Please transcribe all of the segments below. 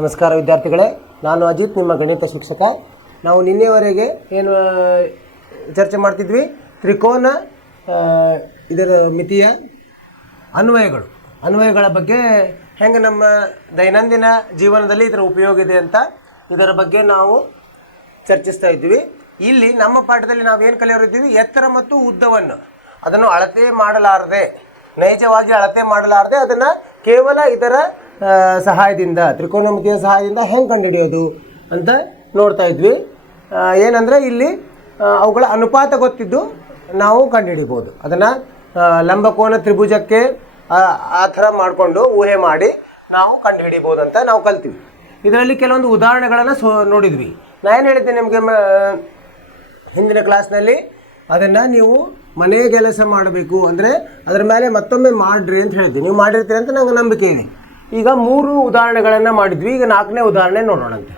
ನಮಸ್ಕಾರ ವಿದ್ಯಾರ್ಥಿಗಳೇ, ನಾನು ಅಜಿತ್, ನಿಮ್ಮ ಗಣಿತ ಶಿಕ್ಷಕ. ನಾವು ನಿನ್ನೆವರೆಗೆ ಏನು ಚರ್ಚೆ ಮಾಡ್ತಿದ್ವಿ, ತ್ರಿಕೋನ ಇದರ ಮಿತಿಯ ಅನ್ವಯಗಳ ಬಗ್ಗೆ ಹೆಂಗೆ ನಮ್ಮ ದೈನಂದಿನ ಜೀವನದಲ್ಲಿ ಇದರ ಉಪಯೋಗ ಇದೆ ಅಂತ ಇದರ ಬಗ್ಗೆ ನಾವು ಚರ್ಚಿಸ್ತಾ ಇದ್ವಿ. ಇಲ್ಲಿ ನಮ್ಮ ಪಾಠದಲ್ಲಿ ನಾವು ಏನು ಕಲಿಯೋರಿದ್ದೀವಿ, ಎತ್ತರ ಮತ್ತು ಉದ್ದವನ್ನು ಅದನ್ನು ಅಳತೆ ಮಾಡಲಾರದೆ, ನೈಜವಾಗಿ ಅಳತೆ ಮಾಡಲಾರದೆ ಅದನ್ನು ಕೇವಲ ಇದರ ಸಹಾಯದಿಂದ, ತ್ರಿಕೋನಮಿತಿಯ ಸಹಾಯದಿಂದ ಹೆಂಗೆ ಕಂಡುಹಿಡಿಯೋದು ಅಂತ ನೋಡ್ತಾ ಇದ್ವಿ. ಏನಂದರೆ ಇಲ್ಲಿ ಅವುಗಳ ಅನುಪಾತ ಗೊತ್ತಿದ್ದು ನಾವು ಕಂಡುಹಿಡಿಬೋದು. ಅದನ್ನು ಲಂಬಕೋನ ತ್ರಿಭುಜಕ್ಕೆ ಆ ಥರ ಮಾಡಿಕೊಂಡು ಊಹೆ ಮಾಡಿ ನಾವು ಕಂಡುಹಿಡಿಬೋದು ಅಂತ ನಾವು ಕಲ್ತೀವಿ. ಇದರಲ್ಲಿ ಕೆಲವೊಂದು ಉದಾಹರಣೆಗಳನ್ನು ನೋಡಿದ್ವಿ. ನಾನು ಏನು ಹೇಳಿದ್ದೆ ನಿಮಗೆ ಹಿಂದಿನ ಕ್ಲಾಸ್ನಲ್ಲಿ, ಅದನ್ನು ನೀವು ಮನೆ ಕೆಲಸ ಮಾಡಬೇಕು ಅಂದರೆ ಅದರ ಮೇಲೆ ಮತ್ತೊಮ್ಮೆ ಮಾಡಿರಿ ಅಂತ ಹೇಳಿದ್ವಿ. ನೀವು ಮಾಡಿರ್ತೀರಿ ಅಂತ ನಂಗೆ ನಂಬಿಕೆ ಇದೆ. ಈಗ 3 ಉದಾಹರಣೆಗಳನ್ನು ಮಾಡಿದ್ವಿ. ಈಗ 4ನೇ ಉದಾಹರಣೆ ನೋಡೋಣಂತೆ.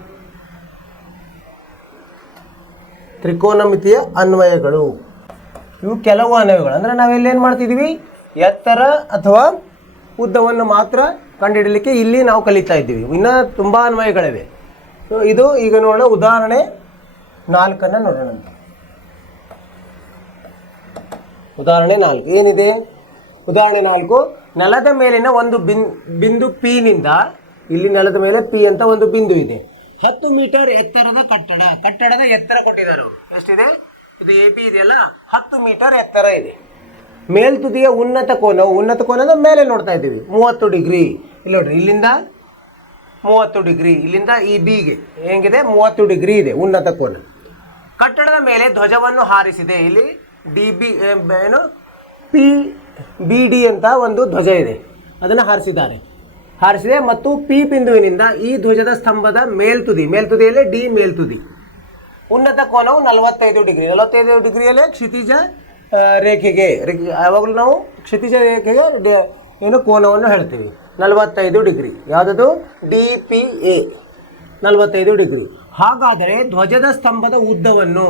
ತ್ರಿಕೋನಮಿತಿಯ ಅನ್ವಯಗಳು. ಇವು ಕೆಲವು ಅನ್ವಯಗಳು. ಅಂದರೆ ನಾವೆಲ್ಲೇನು ಮಾಡ್ತಿದ್ವಿ, ಎತ್ತರ ಅಥವಾ ಉದ್ದವನ್ನು ಮಾತ್ರ ಕಂಡುಹಿಡಲಿಕ್ಕೆ ಇಲ್ಲಿ ನಾವು ಕಲಿತಾ ಇದ್ದೀವಿ. ಇನ್ನೂ ತುಂಬ ಅನ್ವಯಗಳಿವೆ. ಇದು ಈಗ ನೋಡೋಣ. ಉದಾಹರಣೆ 4 ನೋಡೋಣಂತೆ. ಉದಾಹರಣೆ 4 ಏನಿದೆ? ಉದಾಹರಣೆ 4, ನೆಲದ ಮೇಲಿನ ಒಂದು ಬಿಂದು ಪಿ ನಿಂದ, ಇಲ್ಲಿ ನೆಲದ ಮೇಲೆ ಪಿ ಅಂತ ಒಂದು ಬಿಂದು ಇದೆ. 10 ಮೀಟರ್ ಎತ್ತರದ ಕಟ್ಟಡದ ಎತ್ತರ ಕೊಟ್ಟಿದ್ದಾರೆ. ಎಷ್ಟಿದೆ? ಇದು ಎ ಬಿ ಇದೆಯಲ್ಲ, 10 ಮೀಟರ್ ಎತ್ತರ ಇದೆ. ಮೇಲ್ತುದಿಯ ಉನ್ನತ ಕೋನದ ಮೇಲೆ ನೋಡ್ತಾ ಇದ್ದೀವಿ, 30 ಡಿಗ್ರಿ. ಇಲ್ಲಿ ನೋಡ್ರಿ, ಇಲ್ಲಿಂದ 30 ಡಿಗ್ರಿ, ಇಲ್ಲಿಂದ ಈ ಬಿಗೆ ಹೆಂಗಿದೆ, 30 ಡಿಗ್ರಿ ಇದೆ ಉನ್ನತ ಕೋನ. ಕಟ್ಟಡದ ಮೇಲೆ ಧ್ವಜವನ್ನು ಹಾರಿಸಿದೆ. ಇಲ್ಲಿ ಬಿ ಡಿ ಅಂತ ಒಂದು ಧ್ವಜ ಇದೆ, ಅದನ್ನು ಹಾರಿಸಿದೆ. ಮತ್ತು ಪಿ ಬಿಂದುವಿನಿಂದ ಈ ಧ್ವಜದ ಸ್ತಂಭದ ಮೇಲ್ತುದಿಯಲ್ಲಿ ಡಿ ಮೇಲ್ತುದಿ ಉನ್ನತ ಕೋನವು 45 ಡಿಗ್ರಿ. 45 ಡಿಗ್ರಿಯಲ್ಲೇ ಕ್ಷಿತಿಜ ರೇಖೆಗೆ, ಯಾವಾಗಲೂ ನಾವು ಕ್ಷಿತಿಜ ರೇಖೆಗೆ ಕೋನವನ್ನು ಹೇಳ್ತೀವಿ 45 ಡಿಗ್ರಿ. ಯಾವುದದು? D P A 45 degree. ಹಾಗಾದರೆ ಧ್ವಜದ ಸ್ತಂಭದ ಉದ್ದವನ್ನು,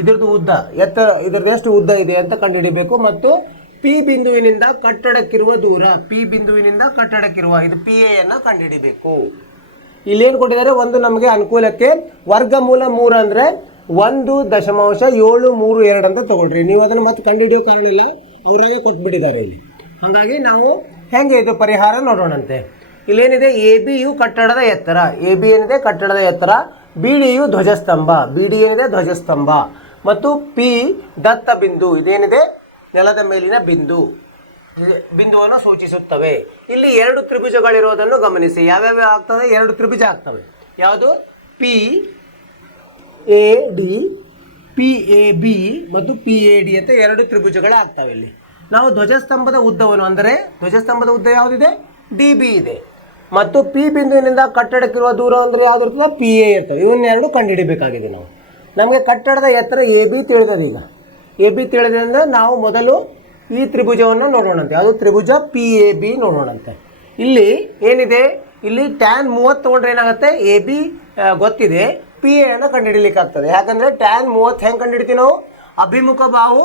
ಇದರದ್ದು ಉದ್ದ, ಎತ್ತರ, ಇದರದ್ದು ಎಷ್ಟು ಉದ್ದ ಇದೆ ಅಂತ ಕಂಡುಹಿಡಿಬೇಕು. ಮತ್ತು ಪಿ ಬಿಂದುವಿನಿಂದ ಕಟ್ಟಡಕ್ಕಿರುವ ದೂರ, ಇದು ಪಿ ಎ ಅನ್ನು ಕಂಡುಹಿಡಿಬೇಕು. ಇಲ್ಲೇನು ಕೊಟ್ಟಿದ್ದಾರೆ, ಒಂದು ನಮಗೆ ಅನುಕೂಲಕ್ಕೆ ವರ್ಗಮೂಲ 3 ಅಂದರೆ 1.732 ಅಂತ ತಗೊಳ್ರಿ. ನೀವು ಅದನ್ನು ಮತ್ತೆ ಕಂಡುಹಿಡಿಯೋ ಕಾರಣ ಇಲ್ಲ, ಅವರಾಗೆ ಕೊಟ್ಬಿಟ್ಟಿದ್ದಾರೆ ಇಲ್ಲಿ. ಹಾಗಾಗಿ ನಾವು ಹೆಂಗೆ ಇದು ಪರಿಹಾರ ನೋಡೋಣಂತೆ. ಇಲ್ಲೇನಿದೆ, ಎ ಬಿ ಯು ಕಟ್ಟಡದ ಎತ್ತರ, ಕಟ್ಟಡದ ಎತ್ತರ. ಬಿ ಡಿ ಯು ಧ್ವಜಸ್ತಂಭ, ಧ್ವಜಸ್ತಂಭ. ಮತ್ತು ಪಿ ದತ್ತ ಬಿಂದು, ಇದೇನಿದೆ ನೆಲದ ಮೇಲಿನ ಬಿಂದುವನ್ನು ಸೂಚಿಸುತ್ತವೆ. ಇಲ್ಲಿ 2 ತ್ರಿಭುಜಗಳಿರೋದನ್ನು ಗಮನಿಸಿ. ಯಾವ್ಯಾವ ಆಗ್ತವೆ? 2 ತ್ರಿಭುಜ ಆಗ್ತವೆ. ಯಾವುದು? P A D, P A B ಮತ್ತು ಪಿ ಎ ಡಿ ಅಂತ 2 ತ್ರಿಭುಜಗಳೇ ಆಗ್ತವೆ. ಇಲ್ಲಿ ನಾವು ಧ್ವಜಸ್ತಂಭದ ಉದ್ದವನ್ನು, ಅಂದರೆ ಧ್ವಜಸ್ತಂಭದ ಉದ್ದ ಯಾವುದಿದೆ? ಡಿ ಬಿ ಇದೆ. ಮತ್ತು ಪಿ ಬಿಂದುವಿನಿಂದ ಕಟ್ಟಡಕ್ಕಿರುವ ದೂರ ಅಂದರೆ ಯಾವ್ದು ಇರ್ತದೆ? ಪಿ ಎ ಇರ್ತದೆ. ಇವನ್ನೆರಡು ಕಂಡುಹಿಡಿಬೇಕಾಗಿದೆ ನಾವು. ನಮಗೆ ಕಟ್ಟಡದ ಎತ್ತರ ಎ ಬಿ ತಿಳಿದದೆ. ಈಗ ಎ ಬಿ ತಿಳಿದ್ರಿಂದ ನಾವು ಮೊದಲು ಈ ತ್ರಿಭುಜವನ್ನು ನೋಡೋಣಂತೆ. ಯಾವುದು? ತ್ರಿಭುಜ ಪಿ ಎ ಬಿ ನೋಡೋಣಂತೆ. ಇಲ್ಲಿ ಏನಿದೆ, ಇಲ್ಲಿ ಟ್ಯಾನ್ 30 ತೊಗೊಂಡ್ರೆ ಏನಾಗುತ್ತೆ, ಎ ಬಿ ಗೊತ್ತಿದೆ, ಪಿ ಎ ಅನ್ನು ಕಂಡುಹಿಡಲಿಕ್ಕೆ ಆಗ್ತದೆ. ಯಾಕಂದರೆ ಟ್ಯಾನ್ 30 ಹೆಂಗೆ ಕಂಡುಹಿಡ್ತೀವಿ ನಾವು? ಅಭಿಮುಖ ಬಾಹು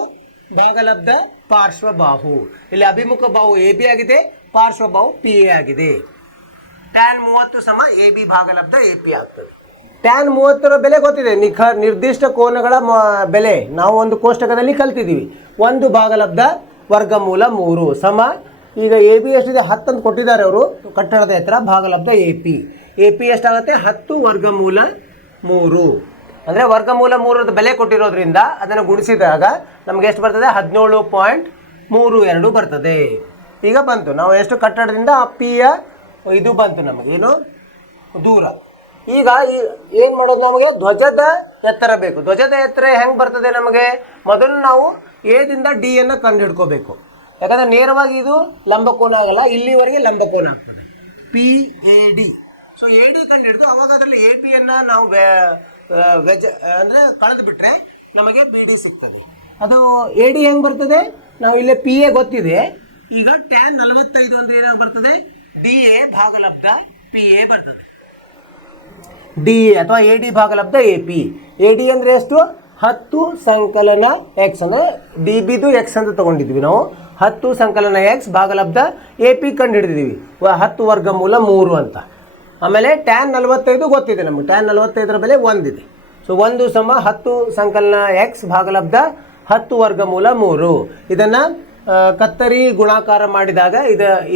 ಭಾಗಲಬ್ಧ ಪಾರ್ಶ್ವ ಬಾಹು. ಇಲ್ಲಿ ಅಭಿಮುಖ ಬಾಹು ಎ ಬಿ ಆಗಿದೆ, ಪಾರ್ಶ್ವ ಬಾಹು ಪಿ ಎ ಆಗಿದೆ. ಟ್ಯಾನ್ 30 ಸಮ ಎ ಬಿ ಭಾಗಲಬ್ಧ ಎ ಪಿ ಆಗ್ತದೆ. ಟ್ಯಾನ್ 30ರ ಬೆಲೆ ಗೊತ್ತಿದೆ, ನಿರ್ದಿಷ್ಟ ಕೋನಗಳ ಬೆಲೆ ನಾವು ಒಂದು ಕೋಷ್ಟಕದಲ್ಲಿ ಕಲ್ತಿದ್ದೀವಿ. 1 ಭಾಗಲಬ್ಧ ವರ್ಗಮೂಲ 3 ಸಮ, ಈಗ ಎ ಬಿ ಎಷ್ಟಿದೆ? 10 ಅಂತ ಕೊಟ್ಟಿದ್ದಾರೆ ಅವರು. ಕಟ್ಟಡದ ಎತ್ತರ ಭಾಗಲಬ್ಧ ಎ ಪಿ ಎಷ್ಟಾಗುತ್ತೆ? 10 ವರ್ಗಮೂಲ 3. ಅಂದರೆ ವರ್ಗಮೂಲ 3ರದ ಬೆಲೆ ಕೊಟ್ಟಿರೋದ್ರಿಂದ ಅದನ್ನು ಗುಣಿಸಿದಾಗ ನಮಗೆ ಎಷ್ಟು ಬರ್ತದೆ? 17.32 ಬರ್ತದೆ. ಈಗ ಬಂತು, ನಾವು ಎಷ್ಟು ಕಟ್ಟಡದಿಂದ ಆ ಪಿಯ ಇದು ಬಂತು ನಮಗೆ, ಏನು ದೂರ. ಈಗ ಏನು ಮಾಡೋದು, ನಮಗೆ ಧ್ವಜದ ಎತ್ತರ ಬೇಕು. ಧ್ವಜದ ಎತ್ತರ ಹೆಂಗೆ ಬರ್ತದೆ ನಮಗೆ? ಮೊದಲು ನಾವು ಎದಿಂದ ಡಿ ಅನ್ನು ಕಂಡು ಹಿಡ್ಕೋಬೇಕು. ಯಾಕಂದರೆ ನೇರವಾಗಿ ಇದು ಲಂಬಕೋನ ಆಗಲ್ಲ, ಇಲ್ಲಿವರೆಗೆ ಲಂಬಕೋನ ಆಗ್ತದೆ, P A D. So A D ಕಂಡು ಹಿಡಿದು ಅವಾಗ ಅದರಲ್ಲಿ ಎ ಪಿಯನ್ನು ನಾವು ಅಂದರೆ ಕಳೆದು ಬಿಟ್ಟರೆ ನಮಗೆ ಬಿ ಡಿ ಸಿಗ್ತದೆ. ಅದು ಎ ಡಿ ಹೆಂಗೆ ಬರ್ತದೆ? ನಾವು ಇಲ್ಲೇ ಪಿ ಎ ಗೊತ್ತಿದೆ. ಈಗ ಟ್ಯಾನ್ 45 ಅಂದರೆ ಏನಾಗಿ ಬರ್ತದೆ? ಡಿ ಎ ಭಾಗಲಬ್ಧ ಪಿ ಎ ಬರ್ತದೆ. ಡಿ ಎ ಅಥವಾ ಎ ಡಿ ಭಾಗಲಬ್ಧ ಎ ಪಿ. ಎ ಡಿ ಅಂದರೆ ಎಷ್ಟು? 10 ಸಂಕಲನ ಎಕ್ಸ್. ಅಂದರೆ ಡಿ ಬಿದು ಎಕ್ಸ್ ಅಂತ ತೊಗೊಂಡಿದ್ವಿ ನಾವು. 10 ಸಂಕಲನ ಎಕ್ಸ್ ಭಾಗಲಬ್ಧ ಎ ಪಿ ಕಂಡು ಹಿಡಿದಿದ್ದೀವಿ. 10 ವರ್ಗಮೂಲ 3 ಅಂತ. ಆಮೇಲೆ ಟ್ಯಾನ್ 45 ಗೊತ್ತಿದೆ ನಮಗೆ, ಟ್ಯಾನ್ 45ರ ಬೆಲೆ 1 ಇದೆ. ಸೊ 1 ಸಮ 10 ಸಂಕಲನ ಎಕ್ಸ್ ಭಾಗಲಬ್ಧ 10 ವರ್ಗಮೂಲ 3. ಇದನ್ನು ಕತ್ತರಿ ಗುಣಾಕಾರ ಮಾಡಿದಾಗ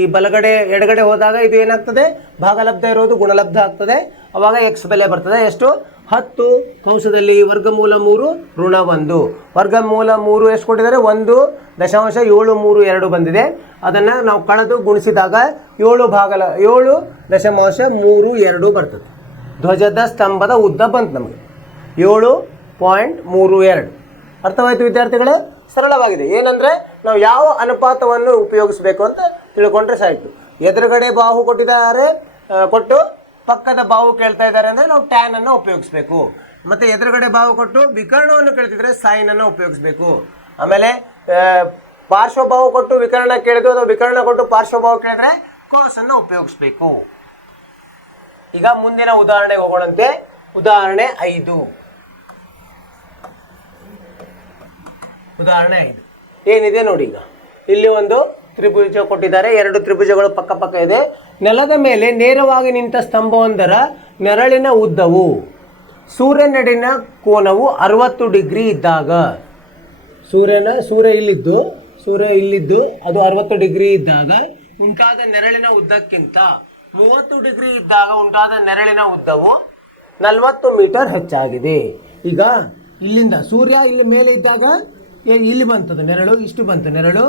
ಈ ಬಲಗಡೆ ಎಡಗಡೆ ಹೋದಾಗ ಇದು ಏನಾಗ್ತದೆ, ಭಾಗಲಬ್ಧ ಇರೋದು ಗುಣಲಬ್ಧ ಆಗ್ತದೆ. ಅವಾಗ ಎಕ್ಸ್ ಬೆಲೆ ಬರ್ತದೆ ಎಷ್ಟು, 10 ಕಂಸದಲ್ಲಿ ವರ್ಗಮೂಲ 3 ಋಣ 1. ವರ್ಗಮೂಲ 3 ಎಷ್ಟು ಕೊಟ್ಟಿದ್ದಾರೆ, 1.732 ಬಂದಿದೆ. ಅದನ್ನು ನಾವು ಕಳೆದು ಗುಣಿಸಿದಾಗ 7.32 ಬರ್ತದೆ. ಧ್ವಜದ ಸ್ತಂಭದ ಉದ್ದ ಬಂತು ನಮಗೆ 7.32. ಅರ್ಥವಾಯಿತು ವಿದ್ಯಾರ್ಥಿಗಳೇ? ಸರಳವಾಗಿದೆ. ಏನಂದರೆ ನಾವು ಯಾವ ಅನುಪಾತವನ್ನು ಉಪಯೋಗಿಸಬೇಕು ಅಂತ ತಿಳ್ಕೊಂಡ್ರೆ ಸಾಯಿತು. ಎದುರುಗಡೆ ಬಾಹು ಕೊಟ್ಟು ಪಕ್ಕದ ಬಾಹು ಕೇಳ್ತಾ ಇದ್ದಾರೆ ಅಂದರೆ ನಾವು ಟ್ಯಾನ್ ಅನ್ನು ಉಪಯೋಗಿಸಬೇಕು. ಮತ್ತು ಎದುರುಗಡೆ ಬಾಹು ಕೊಟ್ಟು ವಿಕರ್ಣವನ್ನು ಕೇಳ್ತಿದ್ರೆ ಸೈನ್ ಅನ್ನು ಉಪಯೋಗಿಸಬೇಕು. ಆಮೇಲೆ ಪಾರ್ಶ್ವಭಾವ ಕೊಟ್ಟು ವಿಕರ್ಣ ಕೇಳಿದ್ರು ಅಥವಾ ವಿಕರ್ಣ ಕೊಟ್ಟು ಪಾರ್ಶ್ವಭಾವ ಕೇಳಿದ್ರೆ ಕೋಸ್ ಅನ್ನು ಉಪಯೋಗಿಸಬೇಕು. ಈಗ ಮುಂದಿನ ಉದಾಹರಣೆಗೆ ಹೋಗೋಣಂತೆ. ಉದಾಹರಣೆ 5. ಉದಾಹರಣೆ 5 ಏನಿದೆ ನೋಡಿ. ಈಗ ಇಲ್ಲಿ ಒಂದು ತ್ರಿಭುಜ ಕೊಟ್ಟಿದ್ದಾರೆ, 2 ತ್ರಿಭುಜಗಳು ಪಕ್ಕ ಪಕ್ಕ ಇದೆ. ನೆಲದ ಮೇಲೆ ನೇರವಾಗಿ ನಿಂತ ಸ್ತಂಭವೊಂದರ ನೆರಳಿನ ಉದ್ದವು ಸೂರ್ಯನಡಿನ ಕೋನವು 60 ಡಿಗ್ರಿ ಇದ್ದಾಗ, ಸೂರ್ಯ ಇಲ್ಲಿದ್ದು ಅದು 60 ಡಿಗ್ರಿ ಇದ್ದಾಗ ಉಂಟಾದ ನೆರಳಿನ ಉದ್ದಕ್ಕಿಂತ 30 ಡಿಗ್ರಿ ಇದ್ದಾಗ ಉಂಟಾದ ನೆರಳಿನ ಉದ್ದವು 40 ಮೀಟರ್ ಹೆಚ್ಚಾಗಿದೆ. ಈಗ ಇಲ್ಲಿಂದ ಸೂರ್ಯ ಇಲ್ಲಿ ಮೇಲೆ ಇದ್ದಾಗ ಇಲ್ಲಿ ಬಂತದ ನೆರಳು, ಇಷ್ಟು ಬಂತು ನೆರಳು.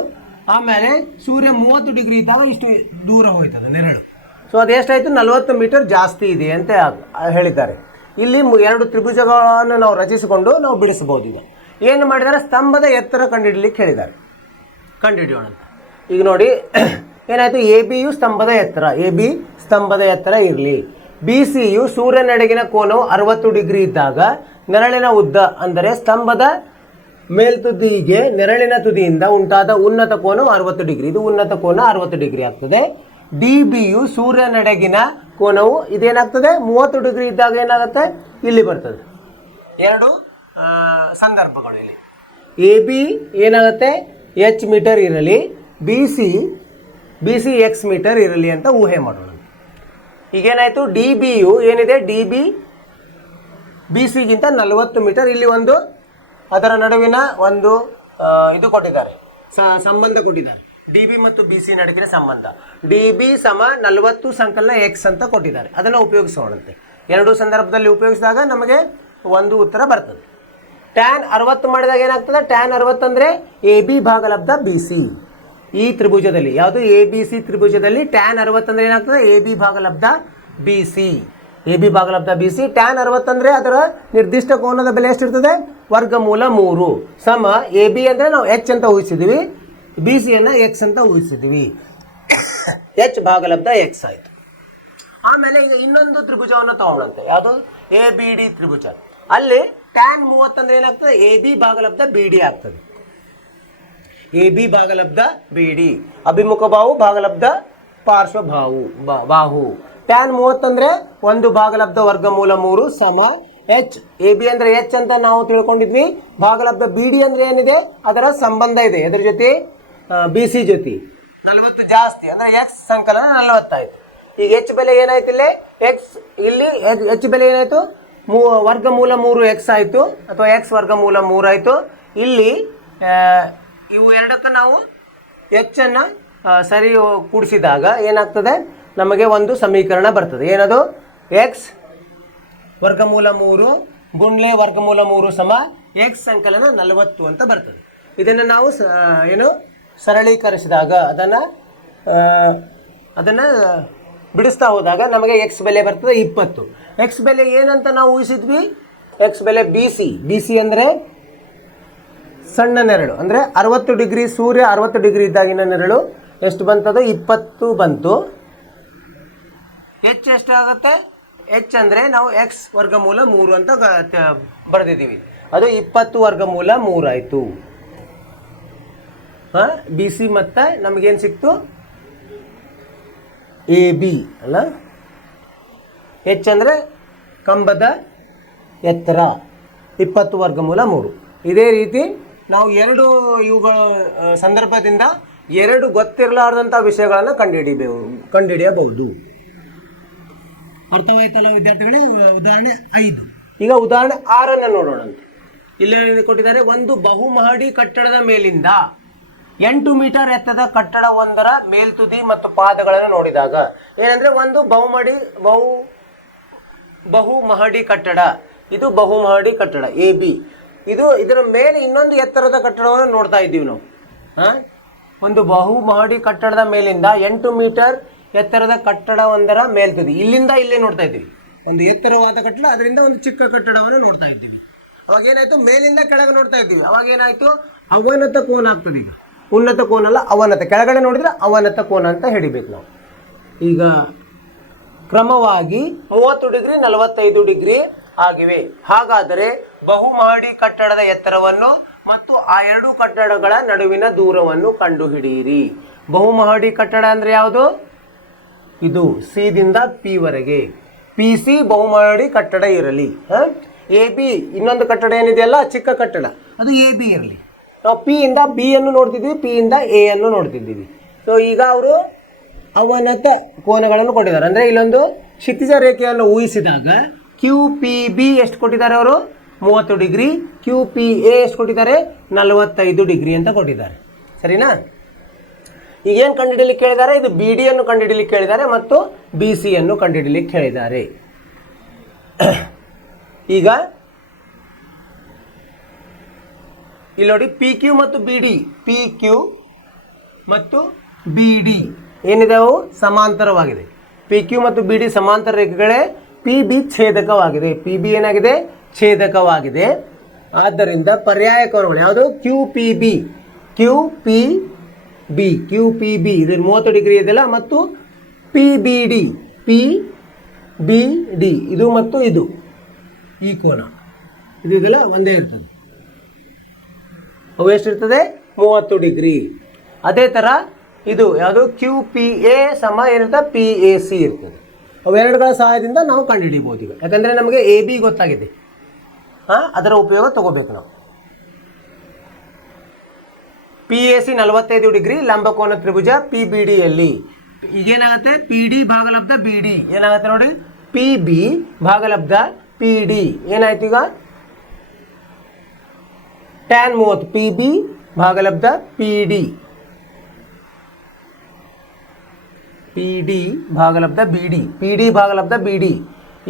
ಆಮೇಲೆ ಸೂರ್ಯ 30 ಡಿಗ್ರಿ ಇದ್ದಾಗ ಇಷ್ಟು ದೂರ ಹೋಯ್ತದೆ ನೆರಳು. ಸೊ ಅದು ಎಷ್ಟಾಯಿತು, 40 ಮೀಟರ್ ಜಾಸ್ತಿ ಇದೆ ಅಂತ ಹೇಳಿದ್ದಾರೆ. ಇಲ್ಲಿ 2 ತ್ರಿಭುಜಗಳನ್ನು ನಾವು ರಚಿಸಿಕೊಂಡು ನಾವು ಬಿಡಿಸಬಹುದು. ಈಗ ಏನು ಮಾಡಿದ್ದಾರೆ, ಸ್ತಂಭದ ಎತ್ತರ ಕಂಡುಹಿಡಲಿಕ್ಕೆ ಹೇಳಿದ್ದಾರೆ. ಕಂಡುಹಿಡಿಯೋಣ ಅಂತ. ಈಗ ನೋಡಿ ಏನಾಯಿತು, ಎ ಬಿಯು ಸ್ತಂಭದ ಎತ್ತರ ಇರಲಿ. ಬಿ ಸಿಯು ಸೂರ್ಯನೆಡೆಗಿನ ಕೋನವು 60 ಡಿಗ್ರಿ ಇದ್ದಾಗ ನೆರಳಿನ ಉದ್ದ ಅಂದರೆ ಸ್ತಂಭದ ಮೇಲ್ತುದಿಗೆ ನೆರಳಿನ ತುದಿಯಿಂದ ಉಂಟಾದ ಉನ್ನತ ಕೋನವು 60 ಡಿಗ್ರಿ. ಇದು ಉನ್ನತ ಕೋನ 60 ಡಿಗ್ರಿ ಆಗ್ತದೆ. ಡಿ ಬಿಯು ಸೂರ್ಯನೆಡೆಗಿನ ಕೋನವು ಇದೇನಾಗ್ತದೆ, 30 ಡಿಗ್ರಿ ಇದ್ದಾಗ ಏನಾಗುತ್ತೆ, ಇಲ್ಲಿ ಬರ್ತದೆ. 2 ಸಂದರ್ಭಗಳು ಇಲ್ಲಿ. ಎ ಬಿ ಏನಾಗುತ್ತೆ, ಎಚ್ ಮೀಟರ್ ಇರಲಿ, ಬಿ ಸಿ ಎಕ್ಸ್ ಮೀಟರ್ ಇರಲಿ ಅಂತ ಊಹೆ ಮಾಡೋಣ. ಈಗೇನಾಯಿತು, ಡಿ ಬಿಯು ಏನಿದೆ, ಡಿ ಬಿ ಬಿ ಸಿಗಿಂತ 40 ಮೀಟರ್. ಇಲ್ಲಿ ಒಂದು ಅದರ ನಡುವಿನ ಒಂದು ಇದು ಕೊಟ್ಟಿದ್ದಾರೆ, ಸಂಬಂಧ ಕೊಟ್ಟಿದ್ದಾರೆ. ಡಿ ಬಿ ಮತ್ತು ಬಿ ಸಿ ನಡುವಿನ ಸಂಬಂಧ ಡಿ ಬಿ ಸಮ 40 ಸಂಕಲನ ಎಕ್ಸ್ ಅಂತ ಕೊಟ್ಟಿದ್ದಾರೆ. ಅದನ್ನು ಉಪಯೋಗಿಸೋಣಂತೆ. 2 ಸಂದರ್ಭದಲ್ಲಿ ಉಪಯೋಗಿಸಿದಾಗ ನಮಗೆ ಒಂದು ಉತ್ತರ ಬರ್ತದೆ. ಟ್ಯಾನ್ 60 ಮಾಡಿದಾಗ ಏನಾಗ್ತದೆ, ಟ್ಯಾನ್ 60 ಅಂದರೆ ಎ ಬಿ ಭಾಗಲಬ್ಧ ಬಿ ಸಿ. ಈ ತ್ರಿಭುಜದಲ್ಲಿ ಯಾವುದು, ಎ ಬಿ ಸಿ ತ್ರಿಭುಜದಲ್ಲಿ ಟ್ಯಾನ್ 60 ಅಂದರೆ ಏನಾಗ್ತದೆ, ಎ ಬಿ ಭಾಗಲಬ್ಧ ಬಿ ಸಿ. ಎ ಬಿ ಭಾಗಲಬ್ಧ ಬಿ ಸಿ. ಟ್ಯಾನ್ 60 ಅಂದರೆ ಅದರ ನಿರ್ದಿಷ್ಟ ಕೋನದ ಬೆಲೆ ಎಷ್ಟಿರ್ತದೆ, ವರ್ಗಮೂಲ 3 ಸಮ ಎ ಬಿ ಅಂದರೆ ನಾವು ಎಚ್ ಅಂತ ಊಹಿಸಿದ್ವಿ, ಬಿ ಸಿಯನ್ನು ಎಕ್ಸ್ ಅಂತ ಊಹಿಸಿದ್ವಿ. ಎಚ್ ಭಾಗಲಬ್ಧ ಎಕ್ಸ್ ಆಯಿತು. ಆಮೇಲೆ ಈಗ ಇನ್ನೊಂದು ತ್ರಿಭುಜವನ್ನು ತಗೊಳ್ಳಂತೆ, ಯಾವುದು, ಎ ಬಿ ಡಿ ತ್ರಿಭುಜ. ಅಲ್ಲಿ ಟ್ಯಾನ್ 30 ಅಂದರೆ ಏನಾಗ್ತದೆ, ಎ ಬಿ ಭಾಗಲಬ್ಧ ಬಿ ಡಿ ಆಗ್ತದೆ. ಎ ಬಿ ಭಾಗಲಬ್ಧ ಬಿ ಡಿ, ಅಭಿಮುಖ ಬಾಹು ಭಾಗಲಬ್ಧ ಪಾರ್ಶ್ವ ಬಾಹು. ಟ್ಯಾನ್ 30 ಅಂದರೆ 1 ಭಾಗಲಬ್ಧ ವರ್ಗಮೂಲ 3 ಸಮ ಎಚ್. ಎ ಬಿ ಅಂದರೆ ಎಚ್ ಅಂತ ನಾವು ತಿಳ್ಕೊಂಡಿದ್ವಿ. ಭಾಗಲಬ್ಧ ಬಿ ಡಿ ಅಂದರೆ ಏನಿದೆ, ಅದರ ಸಂಬಂಧ ಇದೆ ಅದರ ಜೊತೆ, ಬಿ ಸಿ ಜೊತೆ 40 ಜಾಸ್ತಿ ಅಂದರೆ ಎಕ್ಸ್ ಸಂಕಲನ 40 ಆಯಿತು. ಈಗ ಎಚ್ ಬೆಲೆ ಏನಾಯ್ತು, ಇಲ್ಲಿ ಎಚ್ ಬೆಲೆ ಏನಾಯಿತು, ವರ್ಗಮೂಲ 3 ಎಕ್ಸ್ ಆಯಿತು, ಅಥವಾ ಎಕ್ಸ್ ವರ್ಗಮೂಲ 3 ಆಯಿತು. ಇಲ್ಲಿ ಇವು ಎರಡಕ್ಕೆ ನಾವು ಎಚ್ಚನ್ನು ಸರಿ ಕೂಡಿಸಿದಾಗ ಏನಾಗ್ತದೆ, ನಮಗೆ ಒಂದು ಸಮೀಕರಣ ಬರ್ತದೆ. ಏನದು, ಎಕ್ಸ್ ವರ್ಗಮೂಲ 3 ಗುಂಡ್ಲೆ ವರ್ಗಮೂಲ 3 ಸಮ ಎಕ್ಸ್ ಸಂಕಲನ 40 ಅಂತ ಬರ್ತದೆ. ಇದನ್ನು ನಾವು ಸರಳೀಕರಿಸಿದಾಗ ಅದನ್ನು ಬಿಡಿಸ್ತಾ ಹೋದಾಗ ನಮಗೆ ಎಕ್ಸ್ ಬೆಲೆ ಬರ್ತದೆ 20. ಎಕ್ಸ್ ಬೆಲೆ ಏನಂತ ನಾವು ಊಹಿಸಿದ್ವಿ, ಎಕ್ಸ್ ಬೆಲೆ ಬಿ ಸಿ ಅಂದರೆ ಸಣ್ಣ ನೆರಳು, ಅಂದರೆ 60 ಡಿಗ್ರಿ, ಸೂರ್ಯ 60 ಡಿಗ್ರಿ ಇದ್ದಾಗಿನ ನೆರಳು ಎಷ್ಟು ಬಂತದ, 20 ಬಂತು. ಎಚ್ ಎಷ್ಟಾಗುತ್ತೆ, ಎಚ್ ಅಂದರೆ ನಾವು ಎಕ್ಸ್ ವರ್ಗಮೂಲ 3 ಅಂತ ಬರೆದಿದ್ದೀವಿ. ಅದು 20 ವರ್ಗಮೂಲ 3 ಆಯಿತು. ಬಿ ಸಿ ಮತ್ತು ನಮಗೇನು ಸಿಕ್ತು, ಎ ಬಿ ಅಲ್ಲ. ಎಚ್ ಅಂದರೆ ಕಂಬದ ಎತ್ತರ 20 ವರ್ಗಮೂಲ 3. ಇದೇ ರೀತಿ ನಾವು ಇವುಗಳ ಸಂದರ್ಭದಿಂದ 2 ಗೊತ್ತಿರಲಾರ್ದಂಥ ವಿಷಯಗಳನ್ನು ಕಂಡುಹಿಡಿಯಬಹುದು. ಅರ್ಥವಾಯ್ತಲ್ಲ ವಿದ್ಯಾರ್ಥಿಗಳೇ? ಉದಾಹರಣೆ 5. ಈಗ ಉದಾಹರಣೆ 6 ನೋಡೋಣಂತೆ. ಇಲ್ಲಿ ಕೊಟ್ಟಿದ್ದಾರೆ, ಒಂದು ಬಹುಮಹಡಿ ಕಟ್ಟಡದ ಮೇಲಿಂದ 8 ಮೀಟರ್ ಎತ್ತರದ ಕಟ್ಟಡವೊಂದರ ಮೇಲ್ತುದಿ ಮತ್ತು ಪಾದಗಳನ್ನು ನೋಡಿದಾಗ. ಏನಂದ್ರೆ ಒಂದು ಬಹುಮಹಡಿ ಕಟ್ಟಡ, ಇದು ಬಹುಮಹಡಿ ಕಟ್ಟಡ AB. ಇದರ ಮೇಲೆ ಇನ್ನೊಂದು ಎತ್ತರದ ಕಟ್ಟಡವನ್ನು ನೋಡ್ತಾ ಇದ್ದೀವಿ ನಾವು. ಒಂದು ಬಹುಮಹಡಿ ಕಟ್ಟಡದ ಮೇಲಿಂದ 8 ಮೀಟರ್ ಎತ್ತರದ ಕಟ್ಟಡವೊಂದರ ಮೇಲ್ತುದಿ, ಇಲ್ಲಿಂದ ಇಲ್ಲೇ ನೋಡ್ತಾ ಇದ್ದೀವಿ. ಒಂದು ಎತ್ತರವಾದ ಕಟ್ಟಡ, ಅದರಿಂದ ಒಂದು ಚಿಕ್ಕ ಕಟ್ಟಡವನ್ನು ನೋಡ್ತಾ ಇದ್ದೀವಿ. ಅವಾಗ ಏನಾಯ್ತು, ಮೇಲಿಂದ ಕೆಳಗೆ ನೋಡ್ತಾ ಇದ್ದೀವಿ. ಅವಾಗ ಏನಾಯ್ತು, ಅವನತ ಕೋನ ಆಗ್ತದೆ. ಈಗ ಉನ್ನತ ಕೋನ ಅಲ್ಲ, ಅವನತ. ಕೆಳಗಡೆ ನೋಡಿದ್ರೆ ಅವನತ ಕೋನ ಅಂತ ಹಿಡಿಬೇಕು ನಾವು. ಈಗ ಕ್ರಮವಾಗಿ 30 ಡಿಗ್ರಿ 45 ಡಿಗ್ರಿ ಆಗಿವೆ. ಹಾಗಾದರೆ ಬಹುಮಹಡಿ ಕಟ್ಟಡದ ಎತ್ತರವನ್ನು ಮತ್ತು ಆ ಎರಡು ಕಟ್ಟಡಗಳ ನಡುವಿನ ದೂರವನ್ನು ಕಂಡುಹಿಡಿಯಿರಿ. ಬಹುಮಹಡಿ ಕಟ್ಟಡ ಅಂದ್ರೆ ಯಾವುದು? ಇದು ಸಿ ದಿಂದ ಪಿ ವರೆಗೆ. PC ಬಹುಮಹಡಿ ಕಟ್ಟಡ ಇರಲಿ. AB ಇನ್ನೊಂದು ಕಟ್ಟಡ ಏನಿದೆಯಲ್ಲ, ಚಿಕ್ಕ ಕಟ್ಟಡ, ಅದು AB ಇರಲಿ. ನಾವು P ಇಂದ B ಅನ್ನು ನೋಡ್ತಿದ್ದೀವಿ, P ಇಂದ A ಅನ್ನು ನೋಡ್ತಿದ್ದೀವಿ. ಸೊ ಈಗ ಅವರು ಅವನತ ಕೋನಗಳನ್ನು ಕೊಟ್ಟಿದ್ದಾರೆ. ಅಂದರೆ ಇಲ್ಲೊಂದು ಕ್ಷಿತಿಜ ರೇಖೆಯನ್ನು ಊಹಿಸಿದಾಗ QPB ಎಷ್ಟು ಕೊಟ್ಟಿದ್ದಾರೆ ಅವರು? 30 ಡಿಗ್ರಿ. QPA ಎಷ್ಟು ಕೊಟ್ಟಿದ್ದಾರೆ? 45 ಡಿಗ್ರಿ ಅಂತ ಕೊಟ್ಟಿದ್ದಾರೆ. ಸರಿನಾ? ಈಗೇನು ಕಂಡುಹಿಡಿಯಲಿಕ್ಕೆ ಕೇಳಿದ್ದಾರೆ? ಇದು BD ಅನ್ನು ಕಂಡುಹಿಡಿಯಲಿಕ್ಕೆ ಕೇಳಿದ್ದಾರೆ ಮತ್ತು BC ಅನ್ನು ಕಂಡುಹಿಡಿಯಲಿಕ್ಕೆ ಹೇಳಿದ್ದಾರೆ. ಈಗ ಇಲ್ಲಿ ನೋಡಿ, PQ ಮತ್ತು BD, PQ ಮತ್ತು BD ಏನಿದಾವು? ಸಮಾಂತರವಾಗಿದೆ. PQ ಮತ್ತು BD ಸಮಾಂತರ ರೇಖೆಗಳೇ. PB ಛೇದಕವಾಗಿದೆ. PB ಏನಾಗಿದೆ? ಛೇದಕವಾಗಿದೆ. ಆದ್ದರಿಂದ ಪರ್ಯಾಯ ಕೋನಗಳು ಯಾವುದು? QPB ಇದು 30 ಡಿಗ್ರಿ ಇದೆಯಲ್ಲ, ಮತ್ತು PBD ಇದು ಮತ್ತು ಇದು ಈ ಕೋನ ಇದು ಇದೆಲ್ಲ ಒಂದೇ ಇರ್ತದೆ. ಅವು ಎಷ್ಟಿರ್ತದೆ? 30 ಡಿಗ್ರಿ. ಅದೇ ಥರ ಇದು ಯಾವುದು? QPA ಸಮ ಏನಿರ್ತದೆ? PAC ಇರ್ತದೆ. ಅವೆರಡುಗಳ ಸಹಾಯದಿಂದ ನಾವು ಕಂಡುಹಿಡಿಯಬಹುದು ಈಗ. ಯಾಕಂದರೆ ನಮಗೆ AB ಗೊತ್ತಾಗಿದೆ. ಅದರ ಉಪಯೋಗ ತಗೋಬೇಕು ನಾವು. PAC 45 ಡಿಗ್ರಿ ಲಂಬಕೋನ ತ್ರಿಭುಜ PBDಯಲ್ಲಿ ಈಗೇನಾಗುತ್ತೆ? PD ಭಾಗಲಬ್ಧ BD ಏನಾಗುತ್ತೆ ನೋಡಿ? PB ಭಾಗಲಬ್ಧ PD ಏನಾಯ್ತು ಈಗ? tan 30. PB ಭಾಗಲಬ್ಧ PD ಭಾಗಲಬ್ಧ BD.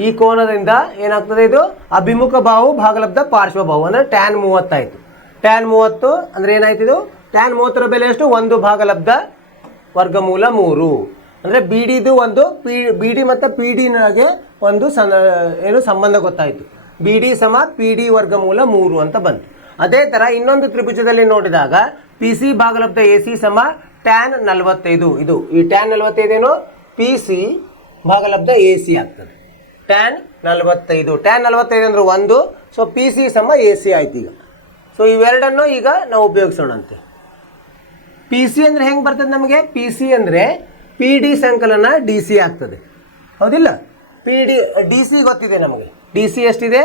ಈ ಕೋನದಿಂದ ಏನಾಗ್ತದೆ? ಇದು ಅಭಿಮುಖ ಬಾಹು ಭಾಗಲಬ್ಧ ಪಾರ್ಶ್ವ ಬಾಹು ಅಂದರೆ tan 30 ಆಯಿತು. tan 30 ಅಂದರೆ ಏನಾಯ್ತು? ಇದು tan 30ರ ಬೆಲೆ ಎಷ್ಟು? 1 ಭಾಗಲಬ್ಧ ವರ್ಗಮೂಲ 3. ಅಂದರೆ BDದು ಒಂದು BD ಮತ್ತು PDಗೆ ಒಂದು ಏನು ಸಂಬಂಧ ಗೊತ್ತಾಯಿತು. BD ಸಮ PD ವರ್ಗಮೂಲ 3 ಅಂತ ಬಂತು. ಅದೇ ಥರ ಇನ್ನೊಂದು ತ್ರಿಭುಜದಲ್ಲಿ ನೋಡಿದಾಗ PC ಭಾಗಲಬ್ಧ AC ಸಮ tan 45. ಈ tan 45 ಏನು? PC ಭಾಗಲಬ್ಧ AC ಆಗ್ತದೆ. tan 45 ಅಂದರೆ 1. ಸೊ PC ಸಮ AC ಆಯ್ತು ಈಗ. ಸೊ ಇವೆರಡನ್ನು ಈಗ ನಾವು ಉಪಯೋಗಿಸೋಣಂತೆ. PC ಅಂದರೆ ಹೆಂಗೆ ಬರ್ತದೆ ನಮಗೆ? PC ಅಂದರೆ PD ಸಂಕಲನ DC ಆಗ್ತದೆ. ಹೌದಿಲ್ಲ? DC ಗೊತ್ತಿದೆ ನಮಗೆ. DC ಎಷ್ಟಿದೆ?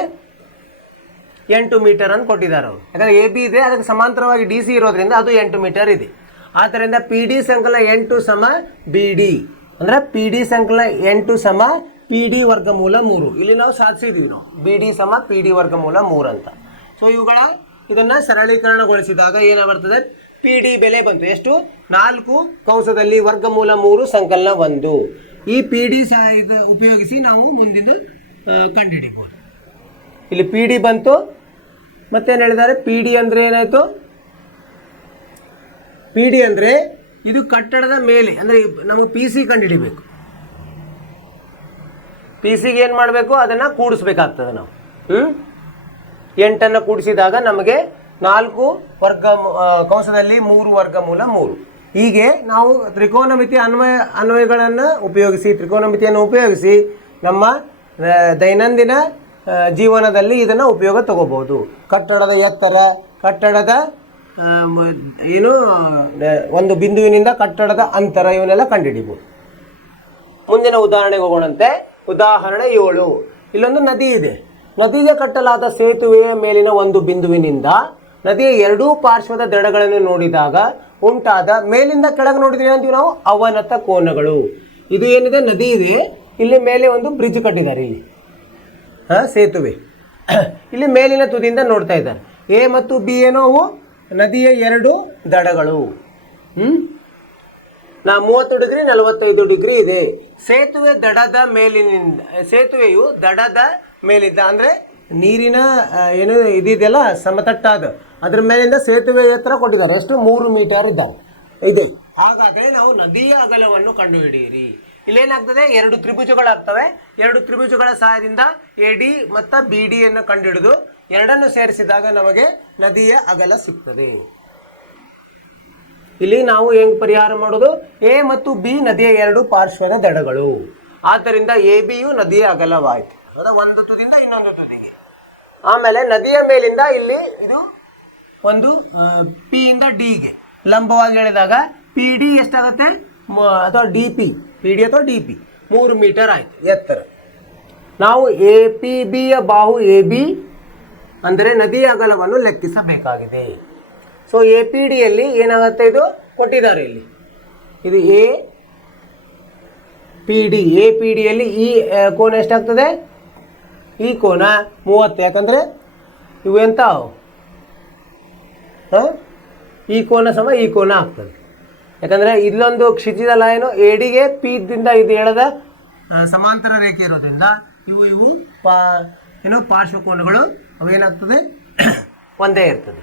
8 ಮೀಟರ್ ಅಂತ ಕೊಟ್ಟಿದ್ದಾರೆ ಅವರು. ಯಾಕಂದರೆ AB ಇದೆ, ಅದಕ್ಕೆ ಸಮಾಂತರವಾಗಿ DC ಇರೋದ್ರಿಂದ ಅದು 8 ಮೀಟರ್ ಇದೆ. ಆದ್ದರಿಂದ PD ಸಂಕಲನ 8 ಸಮ BD ಅಂದರೆ PD ಸಂಕಲನ 8 ಸಮ PD ವರ್ಗಮೂಲ 3. ಇಲ್ಲಿ ನಾವು ಸಾಧಿಸಿದ್ವಿ ನಾವು BD ಸಮ PD ವರ್ಗಮೂಲ 3 ಅಂತ. ಸೊ ಇದನ್ನು ಸರಳೀಕರಣಗೊಳಿಸಿದಾಗ ಏನಾಗ್ಬರ್ತದೆ? PD ಬೆಲೆ ಬಂತು ಎಷ್ಟು? 4 ಕಂಸದಲ್ಲಿ ವರ್ಗಮೂಲ 3 ಸಂಕಲನ 1. ಈ PD ಉಪಯೋಗಿಸಿ ನಾವು ಮುಂದಿನ ಕಂಡುಹಿಡಿಬೋದು. ಇಲ್ಲಿ PD ಬಂತು. ಮತ್ತೇನು ಹೇಳಿದ್ದಾರೆ? PD ಅಂದರೆ ಏನಾಯಿತು? PD ಅಂದರೆ ಇದು ಕಟ್ಟಡದ ಮೇಲೆ, ಅಂದರೆ ನಮಗೆ PC ಕಂಡುಹಿಡಿಬೇಕು. PCಗೆ ಏನು ಮಾಡಬೇಕು? ಅದನ್ನು ಕೂಡಿಸ್ಬೇಕಾಗ್ತದೆ ನಾವು. 8ಅನ್ನು ಕೂಡಿಸಿದಾಗ ನಮಗೆ 4 ಕಂಸದಲ್ಲಿ 3 ವರ್ಗಮೂಲ 3. ಹೀಗೆ ನಾವು ತ್ರಿಕೋನಮಿತಿಯನ್ನು ಉಪಯೋಗಿಸಿ ನಮ್ಮ ದೈನಂದಿನ ಜೀವನದಲ್ಲಿ ಇದನ್ನು ಉಪಯೋಗ ತಗೋಬಹುದು. ಕಟ್ಟಡದ ಎತ್ತರ, ಕಟ್ಟಡದ ಒಂದು ಬಿಂದುವಿನಿಂದ ಕಟ್ಟಡದ ಅಂತರ, ಇವನ್ನೆಲ್ಲ ಕಂಡುಹಿಡಿಬಹುದು. ಮುಂದಿನ ಉದಾಹರಣೆಗೆ ಹೋಗೋಣಂತೆ. ಉದಾಹರಣೆ 7. ಇಲ್ಲೊಂದು ನದಿ ಇದೆ. ನದಿಗೆ ಕಟ್ಟಲಾದ ಸೇತುವೆಯ ಮೇಲಿನ ಒಂದು ಬಿಂದುವಿನಿಂದ ನದಿಯ ಎರಡೂ ಪಾರ್ಶ್ವದ ದಡಗಳನ್ನು ನೋಡಿದಾಗ ಉಂಟಾದ, ಮೇಲಿಂದ ಕೆಳಗೆ ನೋಡಿದ್ರೆ ಏನಂತೀವಿ ನಾವು? ಅವನತ ಕೋನಗಳು. ಇದು ಏನಿದೆ? ನದಿ ಇದೆ. ಇಲ್ಲಿ ಮೇಲೆ ಒಂದು ಬ್ರಿಡ್ಜ್ ಕಟ್ಟಿದ್ದಾರೆ ಇಲ್ಲಿ ಸೇತುವೆ. ಇಲ್ಲಿ ಮೇಲಿನ ತುದಿಯಿಂದ ನೋಡ್ತಾ ಇದ್ದಾರೆ. ಎ ಮತ್ತು ಬಿ ಏನೋ ಅವು ನದಿಯ 2 ದಡಗಳು. 30 ಡಿಗ್ರಿ 45 ಡಿಗ್ರಿ ಇದೆ. ಸೇತುವೆಯು ದಡದ ಮೇಲಿಂದ ಅಂದ್ರೆ ನೀರಿನ ಏನು ಇದೆಯಲ್ಲ ಸಮತಟ್ಟಾದ ಅದ್ರ ಮೇಲಿಂದ ಸೇತುವೆ ಎತ್ತರ ಕೊಟ್ಟಿದ್ದಾರೆ. ಅಷ್ಟು 3 ಮೀಟರ್ ಇದೆ. ಹಾಗಾದರೆ ನಾವು ನದಿಯ ಅಗಲವನ್ನು ಕಂಡುಹಿಡಿಯಿರಿ. ಇಲ್ಲೇನಾಗ್ತದೆ, 2 ತ್ರಿಭುಜಗಳಾಗ್ತವೆ. 2 ತ್ರಿಭುಜಗಳ ಸಹಾಯದಿಂದ AD ಮತ್ತು BD ಅನ್ನು ಕಂಡುಹಿಡಿದು ಎರಡನ್ನು ಸೇರಿಸಿದಾಗ ನಮಗೆ ನದಿಯ ಅಗಲ ಸಿಗ್ತದೆ. ಇಲ್ಲಿ ನಾವು ಹೆಂಗ್ ಪರಿಹಾರ ಮಾಡೋದು, ಎ ಮತ್ತು ಬಿ ನದಿಯ 2 ಪಾರ್ಶ್ವದ ದಡಗಳು. ಆದ್ದರಿಂದ AB ಯು ನದಿಯ ಅಗಲವಾಯಿತು, ಒಂದು ತುದಿಯಿಂದ ಇನ್ನೊಂದು ತುದಿಗೆ. ಆಮೇಲೆ ನದಿಯ ಮೇಲಿಂದ ಇಲ್ಲಿ ಇದು ಒಂದು P ಇಂದ D ಗೆ ಲಂಬವಾಗಿ ಎಳೆದಾಗ PD ಎಷ್ಟಾಗುತ್ತೆ, ಅಥವಾ PD ಅಥವಾ DP 3 ಮೀಟರ್ ಆಯ್ತು ಎತ್ತರ. ನಾವು APB ಯ ಬಾಹು AB ಅಂದರೆ ನದಿಯ ಅಗಲವನ್ನು ಲೆಕ್ಕಿಸಬೇಕಾಗಿದೆ. ಸೊ APD ಯಲ್ಲಿ ಏನಾಗುತ್ತೆ, ಇದು ಕೊಟ್ಟಿದ್ದಾರೆ ಇಲ್ಲಿ, ಇದು APD ಯಲ್ಲಿ ಈ ಕೋನ ಎಷ್ಟಾಗ್ತದೆ, ಈ ಕೋನ 30. ಯಾಕಂದರೆ ಇವು ಎಂತ ಈ ಕೋನ ಸಮ ಈ ಕೋನ ಆಗ್ತದೆ. ಯಾಕಂದರೆ ಇಲ್ಲೊಂದು ಕ್ಷಿತಿಜ ಲೈನು ADಗೆ P ದಿಂದ ಇದು ಎಳೆದ ಸಮಾಂತರ ರೇಖೆ ಇರೋದ್ರಿಂದ ಇವು ಪಾರ್ಶ್ವಕೋನಗಳು ಅವೇನಾಗ್ತದೆ ಒಂದೇ ಇರ್ತದೆ.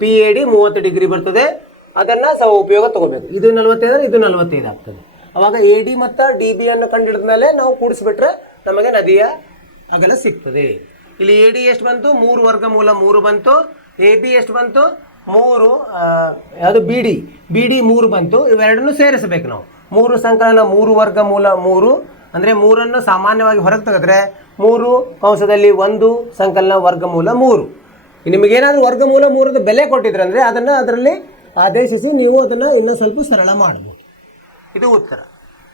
PAD 30 ಡಿಗ್ರಿ ಬರ್ತದೆ. ಅದನ್ನು ಸಹ ಉಪಯೋಗ ತಗೋಬೇಕು. ಇದು 45 ಇದು 45 ಆಗ್ತದೆ. ಅವಾಗ AD ಮತ್ತು DB ಅನ್ನು ಕಂಡಿಡಿದ ಮೇಲೆ ನಾವು ಕೂಡಿಸ್ಬಿಟ್ರೆ ನಮಗೆ ನದಿಯ ಅಗಲ ಸಿಗ್ತದೆ. ಇಲ್ಲಿ AD ಎಷ್ಟು ಬಂತು, 3 ವರ್ಗಮೂಲ 3 ಬಂತು. AB ಎಷ್ಟು ಬಂತು, 3. ಅದು BD 3 ಬಂತು. ಇವೆರಡನ್ನು ಸೇರಿಸಬೇಕು ನಾವು. 3 ಸಂಕಲನ 3 ವರ್ಗಮೂಲ 3 ಅಂದರೆ 3ಅನ್ನು ಸಾಮಾನ್ಯವಾಗಿ ಹೊರಗೆ ತೆಗೆದ್ರೆ 3 ಕಂಸದಲ್ಲಿ 1 ಸಂಕಲನ ವರ್ಗಮೂಲ 3. ನಿಮಗೇನಾದರೂ ವರ್ಗಮೂಲ 3ದ ಬೆಲೆ ಕೊಟ್ಟಿದ್ರೆ ಅಂದರೆ ಅದನ್ನು ಅದರಲ್ಲಿ ಆದೇಶಿಸಿ ನೀವು ಅದನ್ನು ಇನ್ನೂ ಸ್ವಲ್ಪ ಸರಳ ಮಾಡ್ಬೋದು. ಇದು ಉತ್ತರ.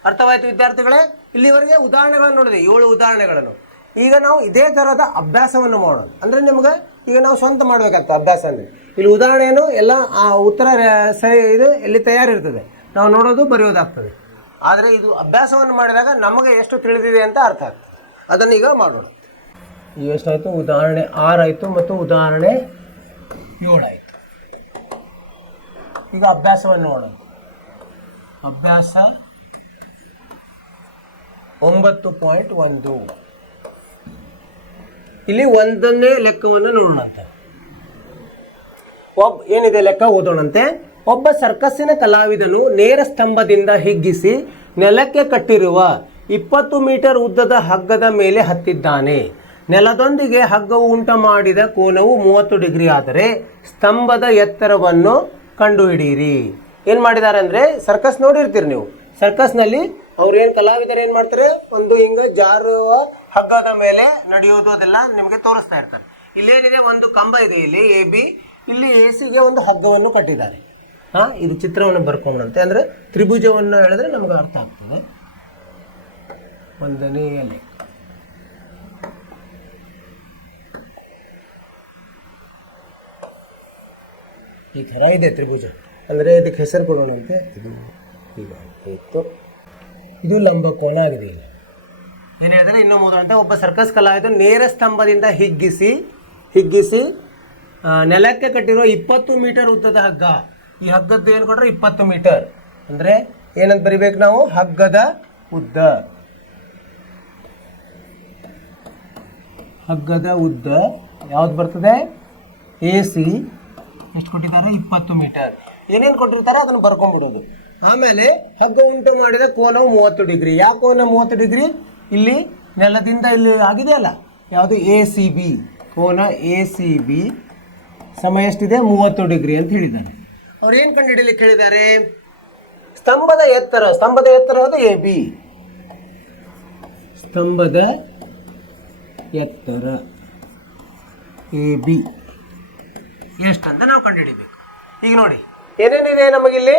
ಅರ್ಥವಾಯಿತು ವಿದ್ಯಾರ್ಥಿಗಳೇ? ಇಲ್ಲಿವರೆಗೆ ಉದಾಹರಣೆಗಳನ್ನು ನೋಡಿದೆ, 7 ಉದಾಹರಣೆಗಳನ್ನು. ಈಗ ನಾವು ಇದೇ ಥರದ ಅಭ್ಯಾಸವನ್ನು ಮಾಡೋಣ. ಅಂದರೆ ನಿಮ್ಗೆ ಈಗ ನಾವು ಸ್ವಂತ ಮಾಡಬೇಕಾಗ್ತದೆ ಅಭ್ಯಾಸ ಅಂದರೆ. ಇಲ್ಲಿ ಉದಾಹರಣೆಯನ್ನು ಎಲ್ಲ ಆ ಉತ್ತರ ಸರಿ ಇದು ಎಲ್ಲಿ ತಯಾರಿರ್ತದೆ, ನಾವು ನೋಡೋದು ಬರೆಯೋದಾಗ್ತದೆ. ಆದರೆ ಇದು ಅಭ್ಯಾಸವನ್ನು ಮಾಡಿದಾಗ ನಮಗೆ ಎಷ್ಟು ತಿಳಿದಿದೆ ಅಂತ ಅರ್ಥ ಆಗ್ತದೆ. ಅದನ್ನು ಈಗ ಮಾಡೋಣ. ಈಗ ಎಷ್ಟಾಯಿತು, ಉದಾಹರಣೆ 6 ಆಯಿತು ಮತ್ತು ಉದಾಹರಣೆ 7 ಆಯಿತು. ಈಗ ಅಭ್ಯಾಸವನ್ನು ನೋಡೋಣ. ಅಭ್ಯಾಸ 9.1 ಇಲ್ಲಿ ಒಂದನ್ನೇ ಲೆಕ್ಕವನ್ನು ನೋಡೋಣಂತೆ. ಏನಿದೆ ಲೆಕ್ಕ ಓದೋಣಂತೆ. ಒಬ್ಬ ಸರ್ಕಸ್ಸಿನ ಕಲಾವಿದನು ನೇರ ಸ್ತಂಭದಿಂದ ಹಿಗ್ಗಿಸಿ ನೆಲಕ್ಕೆ ಕಟ್ಟಿರುವ 20 ಮೀಟರ್ ಉದ್ದದ ಹಗ್ಗದ ಮೇಲೆ ಹತ್ತಿದ್ದಾನೆ. ನೆಲದೊಂದಿಗೆ ಹಗ್ಗವು ಉಂಟು ಮಾಡಿದ ಕೋನವು 30 ಡಿಗ್ರಿ ಆದರೆ ಸ್ತಂಭದ ಎತ್ತರವನ್ನು ಕಂಡುಹಿಡಿಯಿರಿ. ಏನು ಮಾಡಿದ್ದಾರೆ ಅಂದರೆ, ಸರ್ಕಸ್ ನೋಡಿರ್ತೀರಿ ನೀವು. ಸರ್ಕಸ್ನಲ್ಲಿ ಅವ್ರು ಏನು ಕಲಾವಿದರು ಏನು ಮಾಡ್ತಾರೆ, ಒಂದು ಹಿಂಗೆ ಜಾರುವ ಹಗ್ಗದ ಮೇಲೆ ನಡೆಯೋದು ಅದೆಲ್ಲ ನಿಮಗೆ ತೋರಿಸ್ತಾ ಇರ್ತಾರೆ. ಇಲ್ಲೇನಿದೆ, ಒಂದು ಕಂಬ ಇದೆ ಇಲ್ಲಿ AB, ಇಲ್ಲಿ ACಗೆ ಒಂದು ಹಗ್ಗವನ್ನು ಕಟ್ಟಿದ್ದಾರೆ. ಇದು ಚಿತ್ರವನ್ನು ಬರ್ಕೊಂಬಂತೆ. ಅಂದರೆ ತ್ರಿಭುಜವನ್ನು ಹೇಳಿದ್ರೆ ನಮಗೆ ಅರ್ಥ ಆಗ್ತದೆ. ಒಂದನೆಯ ಲೆಕ್ಕ ಈ ಥರ ಇದೆ ತ್ರಿಭುಜ. ಅಂದರೆ ಇದಕ್ಕೆ ಹೆಸರು ಕೊಡೋಣಂತೆ. ಇದು ಈಗ ಇತ್ತು, ಇದು ಲಂಬಕೋನ ಆಗಿದೆ. ಇಲ್ಲ ಏನು ಹೇಳಿದ್ರೆ, ಇನ್ನೂ ಮೊದಲಂತೆ ಒಬ್ಬ ಸರ್ಕಸ್ ಕಲಾವಿದ ನೇರ ಸ್ತಂಭದಿಂದ ಹಿಗ್ಗಿಸಿ ನೆಲಕ್ಕೆ ಕಟ್ಟಿರುವ 20 ಮೀಟರ್ ಉದ್ದದ ಹಗ್ಗ. ಈ ಹಗ್ಗದ್ದು ಏನು ಕೊಟ್ಟರೆ 20 ಮೀಟರ್. ಅಂದರೆ ಏನಂತ ಬರಿಬೇಕು ನಾವು, ಹಗ್ಗದ ಉದ್ದ ಯಾವ್ದು ಬರ್ತದೆ, AC ಎಷ್ಟು ಕೊಟ್ಟಿದ್ದಾರೆ, 20 ಮೀಟರ್. ಏನೇನು ಕೊಟ್ಟಿರ್ತಾರೆ ಅದನ್ನು ಬರ್ಕೊಂಡ್ಬಿಡೋದು. ಆಮೇಲೆ ಹಗ್ಗ ಉಂಟು ಮಾಡಿದ ಕೋನವು 30 ಡಿಗ್ರಿ. ಯಾವ ಕೋನ 30 ಡಿಗ್ರಿ, ಇಲ್ಲಿ ನೆಲದಿಂದ ಇಲ್ಲಿ ಆಗಿದೆಯಲ್ಲ ಯಾವುದು, ACB ಕೋನ ACB ಸಮಯ ಎಷ್ಟಿದೆ, 30 ಡಿಗ್ರಿ ಅಂತ ಹೇಳಿದ್ದಾರೆ. ಅವ್ರು ಏನು ಕಂಡು ಹಿಡಿಯಲಿಕ್ಕೆ ಹೇಳಿದ್ದಾರೆ, ಸ್ತಂಭದ ಎತ್ತರ ಅದು AB. ಸ್ತಂಭದ ಎತ್ತರ AB ಎಷ್ಟಂತ ನಾವು ಕಂಡುಹಿಡಿಬೇಕು. ಈಗ ನೋಡಿ ಏನೇನಿದೆ ನಮಗಿಲ್ಲಿ.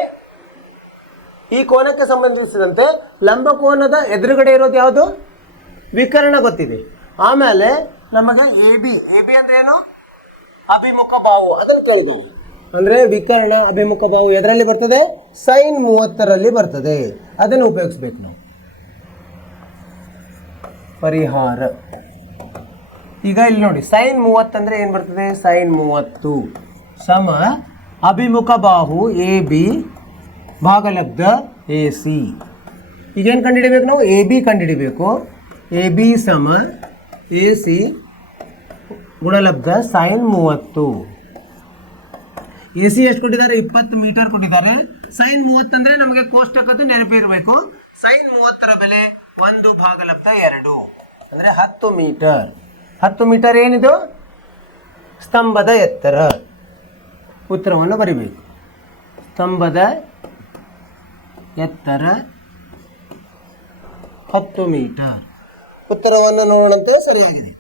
ಈ ಕೋನಕ್ಕೆ ಸಂಬಂಧಿಸಿದಂತೆ ಲಂಬಕೋನದ ಎದುರುಗಡೆ ಇರೋದು ಯಾವುದು, ವಿಕರ್ಣ ಗೊತ್ತಿದೆ. ಆಮೇಲೆ ನಮಗೆ AB ಅಂದ್ರೆ ಏನು, ಅಭಿಮುಖ ಬಾಹು, ಅದನ್ನು ಕೇಳಿದ್ದಾರೆ. ಅಂದರೆ ವಿಕರ್ಣ ಅಭಿಮುಖ ಬಾಹು ಎದರಲ್ಲಿ ಬರ್ತದೆ, sin 30ರಲ್ಲಿ ಬರ್ತದೆ. ಅದನ್ನು ಉಪಯೋಗಿಸ್ಬೇಕು ನಾವು. ಪರಿಹಾರ. ಈಗ ಇಲ್ಲಿ ನೋಡಿ sin 30 ಅಂದರೆ ಏನು ಬರ್ತದೆ? sin 30 ಸಮ ಅಭಿಮುಖ ಬಾಹು ಎ ಬಿ ಭಾಗಲಬ್ಧ ಎ ಸಿ. ಈಗೇನು ಕಂಡುಹಿಡಿಬೇಕು ನಾವು? ಎ ಬಿ ಕಂಡುಹಿಡಿಬೇಕು. ಎ ಬಿ ಸಮ ಎ ಸಿ ಗುಣಲಬ್ಧ sin 30. ಎ ಸಿ ಎಷ್ಟು ಕೊಟ್ಟಿದ್ದಾರೆ? 20 ಮೀಟರ್ ಕೊಟ್ಟಿದ್ದಾರೆ. sin 30 ಅಂದರೆ ನಮಗೆ ಕೋಷ್ಟಕದ್ದು ನೆನಪಿರಬೇಕು. sin 30ರ ಬೆಲೆ 1 ಭಾಗಲಬ್ಧ 2 ಅಂದರೆ 10 ಮೀಟರ್. 10 ಮೀಟರ್ ಏನಿದು? ಸ್ತಂಭದ ಎತ್ತರ. ಉತ್ತರವನ್ನು ಬರಿಬೇಕು. ಸ್ತಂಭದ ಎತ್ತರ 10 ಮೀಟರ್. ಉತ್ತರವನ್ನು ನೋಡೋಣಂತೆ. ಸರಿಯಾಗಿದೆ.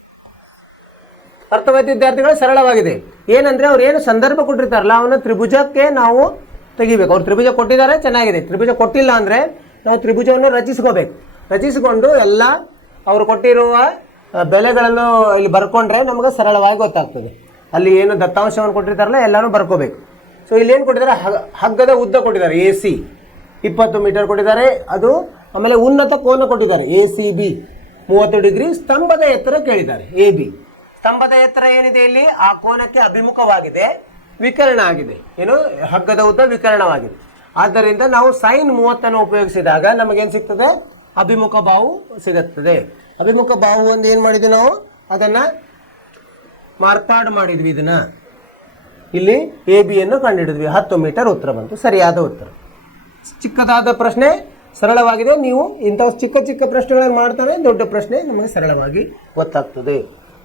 ಅರ್ಥವಾದ ವಿದ್ಯಾರ್ಥಿಗಳು? ಸರಳವಾಗಿದೆ. ಏನಂದರೆ ಅವ್ರು ಏನು ಸಂದರ್ಭ ಕೊಟ್ಟಿರ್ತಾರಲ್ಲ ಅವನ್ನ ತ್ರಿಭುಜಕ್ಕೆ ನಾವು ತೆಗಿಬೇಕು. ಅವ್ರು ತ್ರಿಭುಜ ಕೊಟ್ಟಿದ್ದಾರೆ, ಚೆನ್ನಾಗಿದೆ. ತ್ರಿಭುಜ ಕೊಟ್ಟಿಲ್ಲ ಅಂದರೆ ನಾವು ತ್ರಿಭುಜವನ್ನು ರಚಿಸ್ಕೋಬೇಕು. ರಚಿಸಿಕೊಂಡು ಎಲ್ಲ ಅವರು ಕೊಟ್ಟಿರುವ ಬೆಲೆಗಳನ್ನು ಇಲ್ಲಿ ಬರ್ಕೊಂಡ್ರೆ ನಮಗೆ ಸರಳವಾಗಿ ಗೊತ್ತಾಗ್ತದೆ. ಅಲ್ಲಿ ಏನು ದತ್ತಾಂಶವನ್ನು ಕೊಟ್ಟಿರ್ತಾರಲ್ಲ ಎಲ್ಲನೂ ಬರ್ಕೋಬೇಕು. ಸೊ ಇಲ್ಲಿ ಏನು ಕೊಟ್ಟಿದ್ದಾರೆ? ಹಗ್ಗದ ಉದ್ದ ಕೊಟ್ಟಿದ್ದಾರೆ ಎ ಸಿ 20 ಮೀಟರ್ ಕೊಟ್ಟಿದ್ದಾರೆ. ಅದು ಆಮೇಲೆ ಉನ್ನತ ಕೋನ ಕೊಟ್ಟಿದ್ದಾರೆ ಎ ಸಿ ಬಿ 30 ಡಿಗ್ರಿ. ಸ್ತಂಭದ ಎತ್ತರ ಕೇಳಿದ್ದಾರೆ ಎ ಬಿ. ಸ್ತಂಭದ ಎತ್ತರ ಏನಿದೆ ಇಲ್ಲಿ ಆ ಕೋನಕ್ಕೆ ಅಭಿಮುಖವಾಗಿದೆ, ವಿಕರ್ಣ ಆಗಿದೆ. ಏನು? ಹಗ್ಗದ ಉದ್ದ ವಿಕರ್ಣವಾಗಿದೆ. ಆದ್ದರಿಂದ ನಾವು sin 30 ಉಪಯೋಗಿಸಿದಾಗ ನಮಗೇನು ಸಿಗ್ತದೆ? ಅಭಿಮುಖ ಬಾಹು ಸಿಗುತ್ತದೆ. ಅಭಿಮುಖ ಬಾಹು ಒಂದು ಏನು ಮಾಡಿದ್ವಿ ನಾವು? ಅದನ್ನು ಮಾರ್ಪಾಡು ಮಾಡಿದ್ವಿ. ಇದನ್ನು ಇಲ್ಲಿ ಎ ಬಿಯನ್ನು ಕಂಡುಹಿಡಿದ್ವಿ. 10 ಮೀಟರ್ ಉತ್ತರ ಬಂತು. ಸರಿಯಾದ ಉತ್ತರ. ಚಿಕ್ಕದಾದ ಪ್ರಶ್ನೆ, ಸರಳವಾಗಿದೆ. ನೀವು ಇಂಥ ಚಿಕ್ಕ ಚಿಕ್ಕ ಪ್ರಶ್ನೆಗಳನ್ನು ಮಾಡ್ತಾರೆ, ದೊಡ್ಡ ಪ್ರಶ್ನೆ ನಮಗೆ ಸರಳವಾಗಿ ಗೊತ್ತಾಗ್ತದೆ.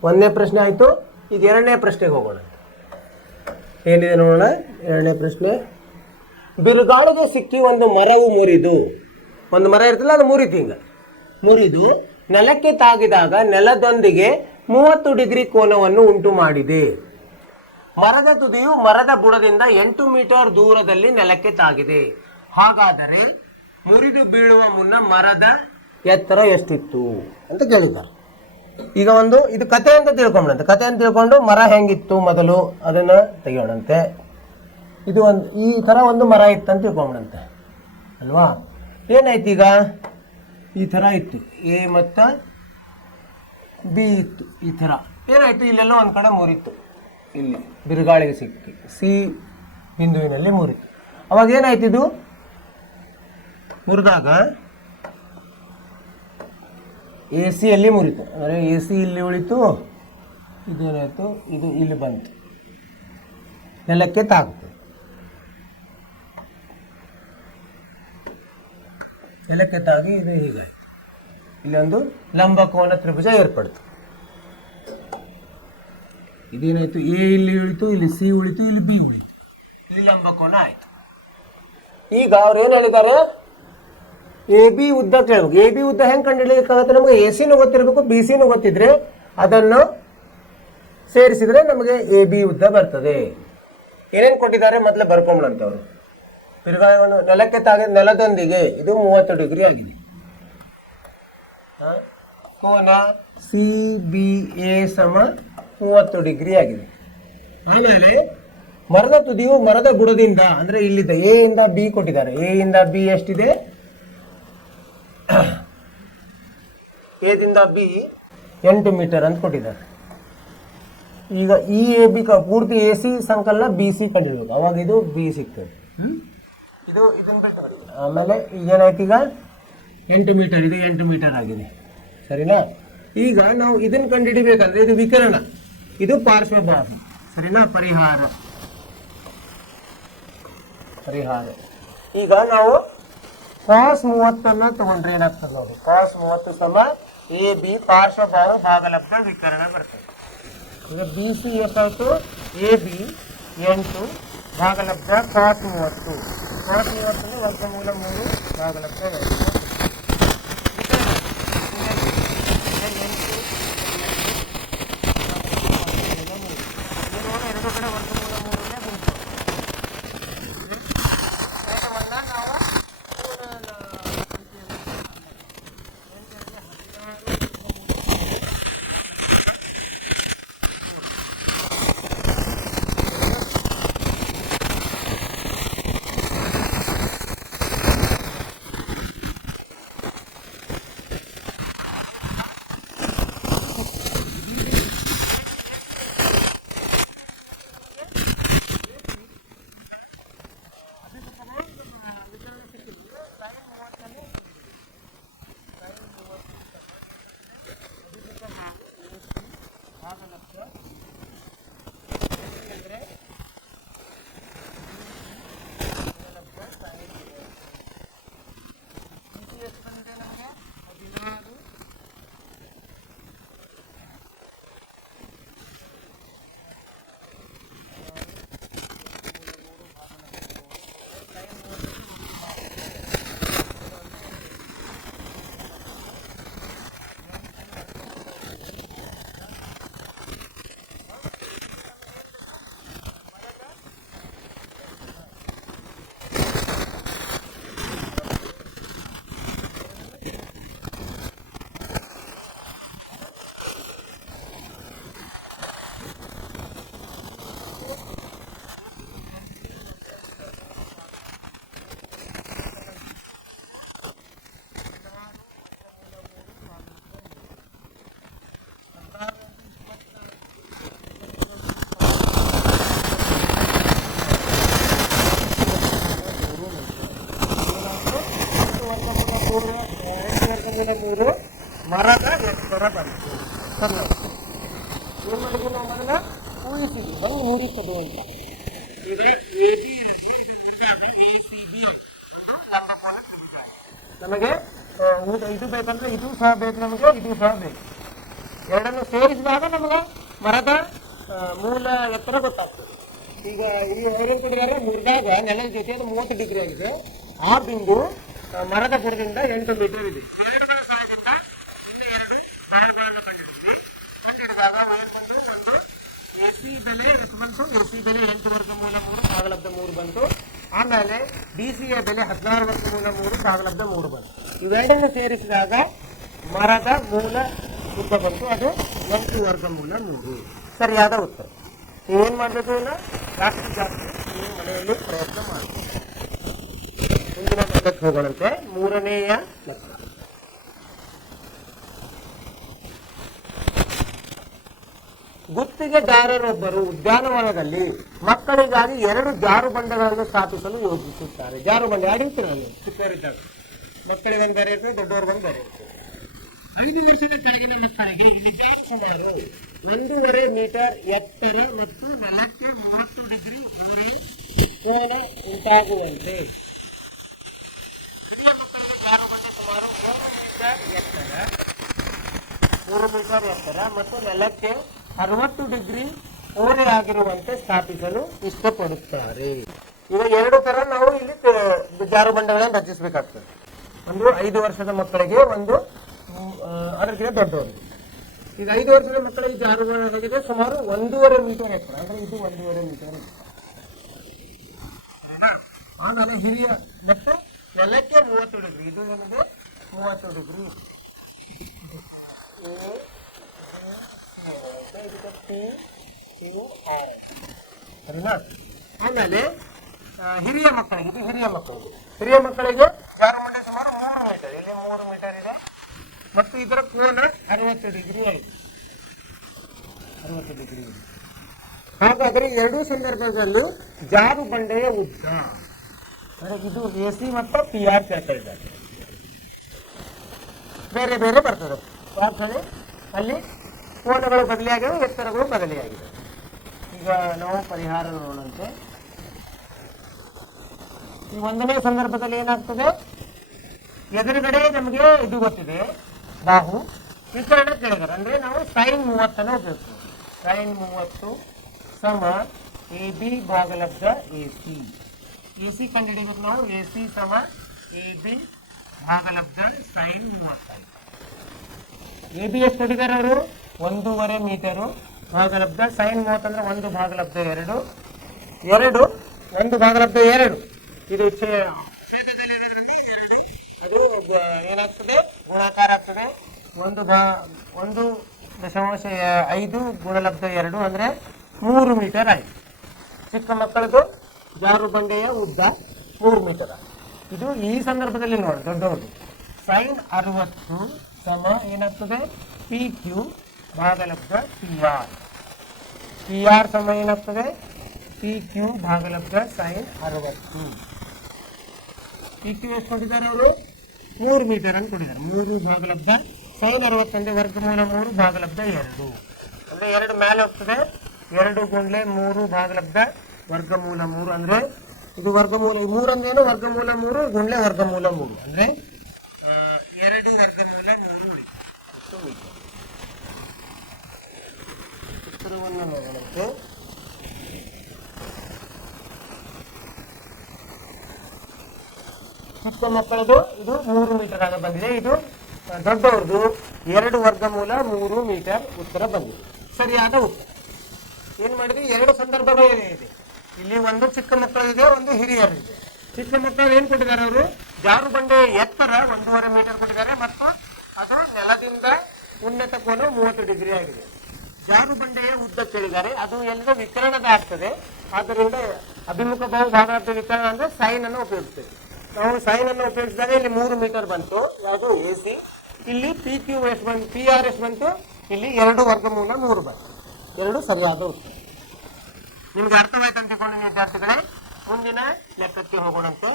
ಒಂದನೇ ಪ್ರಶ್ನೆ ಆಯಿತು. ಈಗ ಎರಡನೇ ಪ್ರಶ್ನೆಗೆ ಹೋಗೋಣ. ಏನಿದೆ ನೋಡೋಣ. ಎರಡನೇ ಪ್ರಶ್ನೆ. ಬಿರುಗಾಳಿಗೆ ಸಿಕ್ಕಿ ಒಂದು ಮರವು ಮುರಿದು, ಒಂದು ಮರ ಇರ್ತಲ್ಲ ಅದು ಮುರಿತು. ಹಿಂಗೆ ಮುರಿದು ನೆಲಕ್ಕೆ ತಾಗಿದಾಗ ನೆಲದೊಂದಿಗೆ 30 ಡಿಗ್ರಿ ಕೋನವನ್ನು ಉಂಟು ಮಾಡಿದೆ. ಮರದ ತುದಿಯು ಮರದ ಬುಡದಿಂದ 8 ಮೀಟರ್ ದೂರದಲ್ಲಿ ನೆಲಕ್ಕೆ ತಾಗಿದೆ. ಹಾಗಾದರೆ ಮುರಿದು ಬೀಳುವ ಮುನ್ನ ಮರದ ಎತ್ತರ ಎಷ್ಟಿತ್ತು ಅಂತ ಕೇಳಿದ್ದಾರೆ. ಈಗ ಒಂದು ಇದು ಕತೆ ಅಂತ ತಿಳ್ಕೊಂಡಂತೆ. ಕಥೆಯನ್ನು ತಿಳ್ಕೊಂಡು ಮರ ಹೆಂಗಿತ್ತು ಮೊದಲು ಅದನ್ನು ತೆಗಿಯೋಣಂತೆ. ಇದು ಒಂದು ಈ ಥರ ಒಂದು ಮರ ಇತ್ತು ಅಂತ ತಿಳ್ಕೊಂಡಂತೆ ಅಲ್ವಾ? ಏನಾಯ್ತು? ಈಗ ಈ ಥರ ಇತ್ತು, ಎ ಮತ್ತು ಬಿ ಇತ್ತು. ಈ ಥರ ಏನಾಯಿತು? ಇಲ್ಲೆಲ್ಲ ಒಂದು ಕಡೆ ಮುರಿತು. ಇಲ್ಲಿ ಬಿರುಗಾಳಿಗೆ ಸಿಕ್ಕಿ ಸಿ ಬಿಂದುವಿನಲ್ಲಿ ಮುರಿತು. ಅವಾಗ ಏನಾಯ್ತು? ಇದು ಮುರಿದಾಗ ಎ ಸಿಯಲ್ಲಿ ಮುರಿತು. ಅಂದರೆ ಎ ಸಿ ಇಲ್ಲಿ ಉಳಿತು, ಇದೇನಾಯಿತು? ಇದು ಇಲ್ಲಿ ಬಂತು, ನೆಲಕ್ಕೆ ತಾಗಿತು. ನೆಲಕ್ಕೆ ತಾಗಿ ಇದು ಹೀಗಾಯಿತು. ಇಲ್ಲೊಂದು ಲಂಬಕೋನ ತ್ರಿಭುಜ ಏರ್ಪಡ್ತು. ಇದೇನಾಯಿತು? ಎ ಇಲ್ಲಿ ಉಳಿತು, ಇಲ್ಲಿ ಸಿ ಉಳಿತು, ಇಲ್ಲಿ ಬಿ ಉಳಿತು, ಇಲ್ಲಿ ಲಂಬಕೋನ ಆಯಿತು. ಈಗ ಅವ್ರು ಏನು ಹೇಳಿದ್ದಾರೆ? ಎ ಬಿ ಉದ್ದ ಕೇಳಬೇಕು. ಎ ಬಿ ಉದ್ದ ಹೆಂಗೆ ಕಂಡುಹಿಡಿಯಲಿಕ್ಕಾಗುತ್ತೆ? ನಮಗೆ ಎ ಸಿನೂ ಗೊತ್ತಿರಬೇಕು, ಬಿ ಸಿನೂ ಗೊತ್ತಿದ್ರೆ ಅದನ್ನು ಸೇರಿಸಿದರೆ ನಮಗೆ ಎ ಬಿ ಉದ್ದ ಬರ್ತದೆ. ಏನೇನು ಕೊಟ್ಟಿದ್ದಾರೆ ಮೊದಲು ಬರ್ಕೊಂಬಂತವ್ರು. ಬಿರುಗಾಳಿಯನ್ನು ನೆಲಕ್ಕೆ ತಾಗಿದ ನೆಲದೊಂದಿಗೆ ಇದು 30 ಡಿಗ್ರಿ ಆಗಿದೆ. ಕೋನ ಸಿ ಬಿ ಎ ಸಮ 30 ಡಿಗ್ರಿ ಆಗಿದೆ. ಆಮೇಲೆ ಮರದ ತುದಿಯು ಮರದ ಬುಡದಿಂದ, ಅಂದರೆ ಇಲ್ಲಿದೆ ಎ ಇಂದ ಬಿ ಕೊಟ್ಟಿದ್ದಾರೆ. ಎ ಇಂದ ಬಿ ಎಷ್ಟಿದೆ? ಎದಿಂದ ಬಿ 8 ಮೀಟರ್ ಅಂತ ಕೊಟ್ಟಿದ್ದಾರೆ. ಈಗ ಈ ಎ ಬಿ ಪೂರ್ತಿ ಎ ಸಿ ಸಂಕಲನ ಬಿ ಸಿ ಕಂಡುಹಿಡಬೇಕು. ಅವಾಗ ಇದು ಬಿ ಸಿಗ್ತದೆ. ಇದು ಆಮೇಲೆ ಈಗೇನಾಯ್ತು? ಈಗ 8 ಮೀಟರ್, ಇದು 8 ಮೀಟರ್ ಆಗಿದೆ. ಸರಿನಾ? ಈಗ ನಾವು ಇದನ್ನು ಕಂಡುಹಿಡಿಬೇಕಂದ್ರೆ ಇದು ವಿಕರ್ಣ, ಇದು ಪಾರ್ಶ್ವಬಾಹು. ಸರಿನಾ? ಪರಿಹಾರ. ಈಗ ನಾವು cos 30 ತಗೊಂಡ್ರೆ ಏನಾಗ್ತದೆ ನೋಡಿ. cos 30 ಸಮ ಎ ಬಿ ಪಾರ್ಶ್ವಬಾಹು ಭಾಗಲಬ್ಧ ವಿಕರ್ಣ ಬರ್ತದೆ. ಈಗ ಬಿ ಸಿ ಎಷ್ಟಾಯಿತು? A B 8 ಭಾಗಲಬ್ಧ cos 30. cos 30 ವರ್ಗಮೂಲ 3 ಭಾಗಲಬ್ಧ 2. ಭಾಗಲಬ್ಧ ಅಂದರೆ ಎಷ್ಟು ಬಂದಿದೆ ನಮಗೆ 16 3 ಮರದ ಎತ್ತರ ಬಂತು. ಏನು ಮಾಡಿದ್ವಿ ನಾವು ಮೊದಲ ಊಹಿಸಿದ್ವಿ ಬಂದು ಮೂಡಿಸೋದು ಅಂತ. ಈಗ ಎ ಬಿ ACB ನಮಗೆ ಇದು ಬೇಕಂದ್ರೆ ಇದು ಸಹ ಬೇಕು, ನಮಗೆ ಇದು ಸಹ ಬೇಕು. ಎರಡನ್ನು ಸೇರಿಸಿದಾಗ ನಮಗೆ ಮರದ ಮೂಲ ಎತ್ತರ ಗೊತ್ತಾಗ್ತದೆ. ಈಗ ಈ ಐರನ್ ಕೊಟ್ಟಿದ್ದಾರೆ, ಮುರಿದಾಗ ನೆಲದ ಜೊತೆ ಅದು 30 ಡಿಗ್ರಿ ಆಗಿದೆ. ಆ ಬಿಂದು ಮರದ ಬುಡದಿಂದ 8 ಮೀಟರ್ ಇದೆ. ಎರಡುಗಳ ಸಹಾಯದಿಂದ ಇನ್ನೂ 2 ಭಾಗಗಳನ್ನು ಕಂಡುಹಿಡಿದ್ವಿ. ಕಂಡುಹಿಡಿದಾಗ ಏನು ಬಂದು ಒಂದು AC ಬೆಲೆ ಎಷ್ಟು ಬಂತು? AC ಬೆಲೆ 8 ವರ್ಗಮೂಲ 3 ಭಾಗಲಬ್ಧ 3 ಬಂತು. ಆಮೇಲೆ BC ಯ ಬೆಲೆ 16 ವರ್ಗಮೂಲ 3 ಭಾಗಲಬ್ಧ 3 ಬಂತು. ಇವೆರಡನ್ನು ಸೇರಿಸಿದಾಗ ಮರದ ಮೂಲ ಉದ್ದ ಬಂತು, ಅದು 8 ವರ್ಗಮೂಲ 3 ಸರಿಯಾದ ಉತ್ತರ. ಏನು ಮಾಡಬೇಕು? ಇಲ್ಲ ಜಾಸ್ತಿ ನೀವು ಮನೆಯಲ್ಲಿ ಪ್ರಯತ್ನ ಮಾಡಬೇಕು. ಮುಂದಿನ ಲೆಕ್ಕಕ್ಕೆ ಹೋಗೋಣಂತೆ. ಮೂರನೆಯ ಲೆಕ್ಕ. ಗುತ್ತಿಗೆದಾರರೊಬ್ಬರು ಉದ್ಯಾನವನದಲ್ಲಿ ಮಕ್ಕಳಿಗಾಗಿ 2 ಜಾರುಬಂಡೆಗಳನ್ನು ಸ್ಥಾಪಿಸಲು ಯೋಜಿಸುತ್ತಾರೆ. ಜಾರುಬಂಡೆ ಆಡಿರ್ತೀರಲ್ಲ ಚಿಕ್ಕವರಿದ್ದಾಗ, ಮಕ್ಕಳಿಗೆ ಒಂದು ಬೇರೆ ಇರ್ತದೆ, ದೊಡ್ಡವ್ರಿಗೊಂದು ಬೇರೆ ಇರ್ತದೆ. 5 ವರ್ಷದ ಕೆಳಗಿನ ಮಕ್ಕಳಿಗೆ ಇಲ್ಲಿ ಸುಮಾರು 1.5 ಮೀಟರ್ ಎತ್ತರ ಮತ್ತು ನೆಲಕ್ಕೆ 30 ಡಿಗ್ರಿ ಕೋನ ಉಂಟಾಗುವಂತೆ ಹಿರಿಯ ಮಕ್ಕಳಿಗೆ ಜಾರುಬಂಡೆ ಸುಮಾರು 3 ಮೀಟರ್ ಎತ್ತರ ಮತ್ತು ನೆಲಕ್ಕೆ 60 ಡಿಗ್ರಿ ಓರೆ ಆಗಿರುವಂತೆ ಸ್ಥಾಪಿಸಲು ಇಷ್ಟಪಡುತ್ತಾರೆ. ಈಗ 2 ತರ ನಾವು ಇಲ್ಲಿ ಜಾರುಬಂಡೆಗಳನ್ನು ರಚಿಸಬೇಕಾಗ್ತದೆ. ಒಂದು 5 ವರ್ಷದ ಮಕ್ಕಳಿಗೆ, ಒಂದು ಅದಕ್ಕಿಂತ ದೊಡ್ಡವರಿಗೆ. ಈಗ 5 ವರ್ಷದ ಮಕ್ಕಳಿಗೆ ಜಾರುಬಂಡೆ ಸುಮಾರು 1.5 ಮೀಟರ್ ಎತ್ತರ, ಅಂದ್ರೆ ಇದು 1.5 ಮೀಟರ್. ಆಮೇಲೆ ಹಿರಿಯ ಮತ್ತು ನೆಲಕ್ಕೆ 30 ಡಿಗ್ರಿ, ಇದು ಏನಿದೆ 30 ಡಿಗ್ರಿ. ಸರಿನಾ? ಆಮೇಲೆ ಹಿರಿಯ ಮಕ್ಕಳಿಗೆ, ಇದು ಹಿರಿಯ ಮಕ್ಕಳಿಗೆ ಜಾರುಬಂಡೆ ಸುಮಾರು 3 ಮೀಟರ್, ಇಲ್ಲಿ 3 ಮೀಟರ್ ಇದೆ ಮತ್ತು ಇದರ ಕೋನ 60 ಡಿಗ್ರಿ ಆಯಿತು. 60 ಡಿಗ್ರಿ. ಹಾಗಾದರೆ 2 ಸಂದರ್ಭದಲ್ಲೂ ಜಾರುಬಂಡೆಯ ಉದ್ದ ಇದು AC ಮತ್ತು PR ಕೇಳ್ತಾ ಇದ್ದಾರೆ. ಬೇರೆ ಬೇರೆ ಬರ್ತದೆ ಅಲ್ಲಿ ಕೋನಗಳು ಬದಲಿಯಾಗಿವೆ, ಎತ್ತರಗಳು ಬದಲಿಯಾಗಿವೆ. ಈಗ ನಾವು ಪರಿಹಾರ ನೋಡೋಣಂತೆ. ಈ 1ನೇ ಸಂದರ್ಭದಲ್ಲಿ ಏನಾಗ್ತದೆ? ಎದುರುಗಡೆ ನಮಗೆ ಇದು ಗೊತ್ತಿದೆ ಬಾಹು, ವಿಕರ್ಣ ಕೇಳಿದಾರೆ ಅಂದ್ರೆ ನಾವು sin 30 ಉಪಯೋಗಿಸ್ತೀವಿ. sin 30 ಸಮ AB ಭಾಗಲಬ್ಧ AC. AC ಕಂಡುಹಿಡಿಬೇಕು ನಾವು. AC ಸಮ AB ಭಾಗಲಬ್ಧ sin 35. AB ಎಷ್ಟು ಕೊಟ್ಟಿದ್ದಾರೆ ಅವರು? 1.5 ಮೀಟರು ಭಾಗಲಬ್ಧ sin 30 ಅಂದ್ರೆ 1 ಭಾಗಲಬ್ಧ 2, 1 ಭಾಗಲಬ್ಧ 2. ಇದು ಛೇದದಲ್ಲಿ ಇರೋದ್ರಲ್ಲಿ 2 ಅದು ಏನಾಗ್ತದೆ? ಗುಣಾಕಾರ ಆಗ್ತದೆ. 1.5 ಗುಣಲಬ್ಧ 2 ಅಂದ್ರೆ 3 ಮೀಟರ್ ಆಯಿತು. ಚಿಕ್ಕ ಮಕ್ಕಳದು ಜಾರುಬಂಡೆಯ ಉದ್ದ 3 ಮೀಟರ್. ಇದು ಈ ಸಂದರ್ಭದಲ್ಲಿ ನೋಡಿ ದೊಡ್ಡವರು sin 60 ಸಮ ಏನಾಗ್ತದೆ? PQ ಭಾಗಲಬ್ಧ PR. PR ಸಮ ಏನಾಗ್ತದೆ? PQ ಭಾಗಲಬ್ಧ sin 60. PQ ಎಷ್ಟು ಕೊಟ್ಟಿದ್ದಾರೆ ಅವರು? 3 ಮೀಟರ್ ಅಂತ ಕೊಟ್ಟಿದ್ದಾರೆ. 3 ಭಾಗಲಬ್ಧ sin 60 ಅಂದ್ರೆ ವರ್ಗಮೂಲ 3 ಭಾಗಲಬ್ಧ 2. ಅಂದರೆ 2 ಮೇಲೆ ಹೋಗ್ತದೆ. 2 ಗುಂಡ್ಲೆ 3 ಭಾಗಲಬ್ಧ ವರ್ಗಮೂಲ 3 ಅಂದರೆ ಇದು ವರ್ಗಮೂಲ 3 ಅಂದ್ರೇನು ವರ್ಗಮೂಲ 3 ಗುಂಡ್ಲೆ ವರ್ಗಮೂಲ 3 ಅಂದರೆ 2 ವರ್ಗಮೂಲ 3 ಉಳಿತು. ಉತ್ತರವನ್ನು ನೋಡೋಣಂತೆ. ಚಿಕ್ಕ ಮಕ್ಕಳದು ಇದು 3 ಮೀಟರ್ ಆಗ ಬಂದಿದೆ. ಇದು ದೊಡ್ಡವ್ರದ್ದು 2 ವರ್ಗಮೂಲ 3 ಮೀಟರ್ ಉತ್ತರ ಬಂದಿದೆ. ಸರಿಯಾದ ಉತ್ತರ. ಏನು ಮಾಡಿದ್ವಿ, 2 ಸಂದರ್ಭಗಳು ಇದೆ. ಇಲ್ಲಿ ಒಂದು ಚಿಕ್ಕ ಮಕ್ಕಳಿದೆ, ಒಂದು ಹಿರಿಯರಿದೆ. ಚಿಕ್ಕ ಮಕ್ಕಳು ಏನು ಕೊಟ್ಟಿದ್ದಾರೆ, ಅವರು ಜಾರು ಬಂಡೆ ಎತ್ತರ 1.5 ಮೀಟರ್ ಕೊಟ್ಟಿದ್ದಾರೆ ಮತ್ತು ಅದು ನೆಲದಿಂದ ಉನ್ನತ ಕೋನ 30 ಡಿಗ್ರಿ ಆಗಿದೆ. ಜಾರು ಬಂಡೆಯ ಉದ್ದ ಕೇಳಿದ್ದಾರೆ, ಅದು ಎಲ್ಲರೂ ವಿಕರಣದ ಆಗ್ತದೆ. ಆದ್ದರಿಂದ ಅಭಿಮುಖ ಬಾಹು ಭಾಗಾರ್ಥ ವಿಕರಣ ಅಂದ್ರೆ ಸೈನ್ ಅನ್ನು ಉಪಯೋಗಿಸ್ತೇವೆ. ನಾವು ಸೈನ್ ಅನ್ನು ಉಪಯೋಗಿಸಿದಾಗ ಇಲ್ಲಿ 3 ಮೀಟರ್ ಬಂತು, ಯಾವುದು AC. ಇಲ್ಲಿ PQS ಬಂತು, PRS ಬಂತು, ಇಲ್ಲಿ 2 ವರ್ಗಮೂಲ 3 ಬಂತು. 2 ಸರಿಯಾದ ಉತ್ತರ. ನಿಮ್ಗೆ ಅರ್ಥವಾಯ್ತು ಅಂತಿಕೊಂಡು ವಿದ್ಯಾರ್ಥಿಗಳೇ, ಮುಂದಿನ ಲೆಕ್ಕಕ್ಕೆ ಹೋಗೋಣಂತೆ.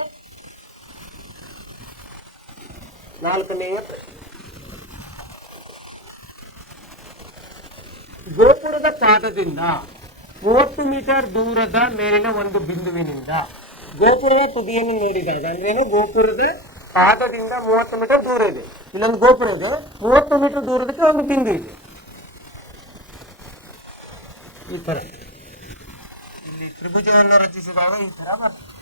4ನೇಯ ಪ್ರಶ್ನೆ. ಗೋಪುರದ ಪಾದದಿಂದ 30 ಮೀಟರ್ ದೂರದ ಮೇಲಿನ ಒಂದು ಬಿಂದುವಿನಿಂದ ಗೋಪುರದ ತುದಿಯನ್ನು ನೋಡಿದಾಗ, ಅಂದ್ರೇನು, ಗೋಪುರದ ಪಾದದಿಂದ 30 ಮೀಟರ್ ದೂರ ಇದೆ. ಇಲ್ಲೊಂದು ಗೋಪುರ ಇದೆ, 30 ಮೀಟರ್ ದೂರದಕ್ಕೆ ಒಂದು ಬಿಂದು ಇದೆ. ಈ ತರ ಇಲ್ಲಿ ತ್ರಿಭುಜವನ್ನು ರಚಿಸಿದಾಗ ಈ ತರ ಬರ್ತದೆ.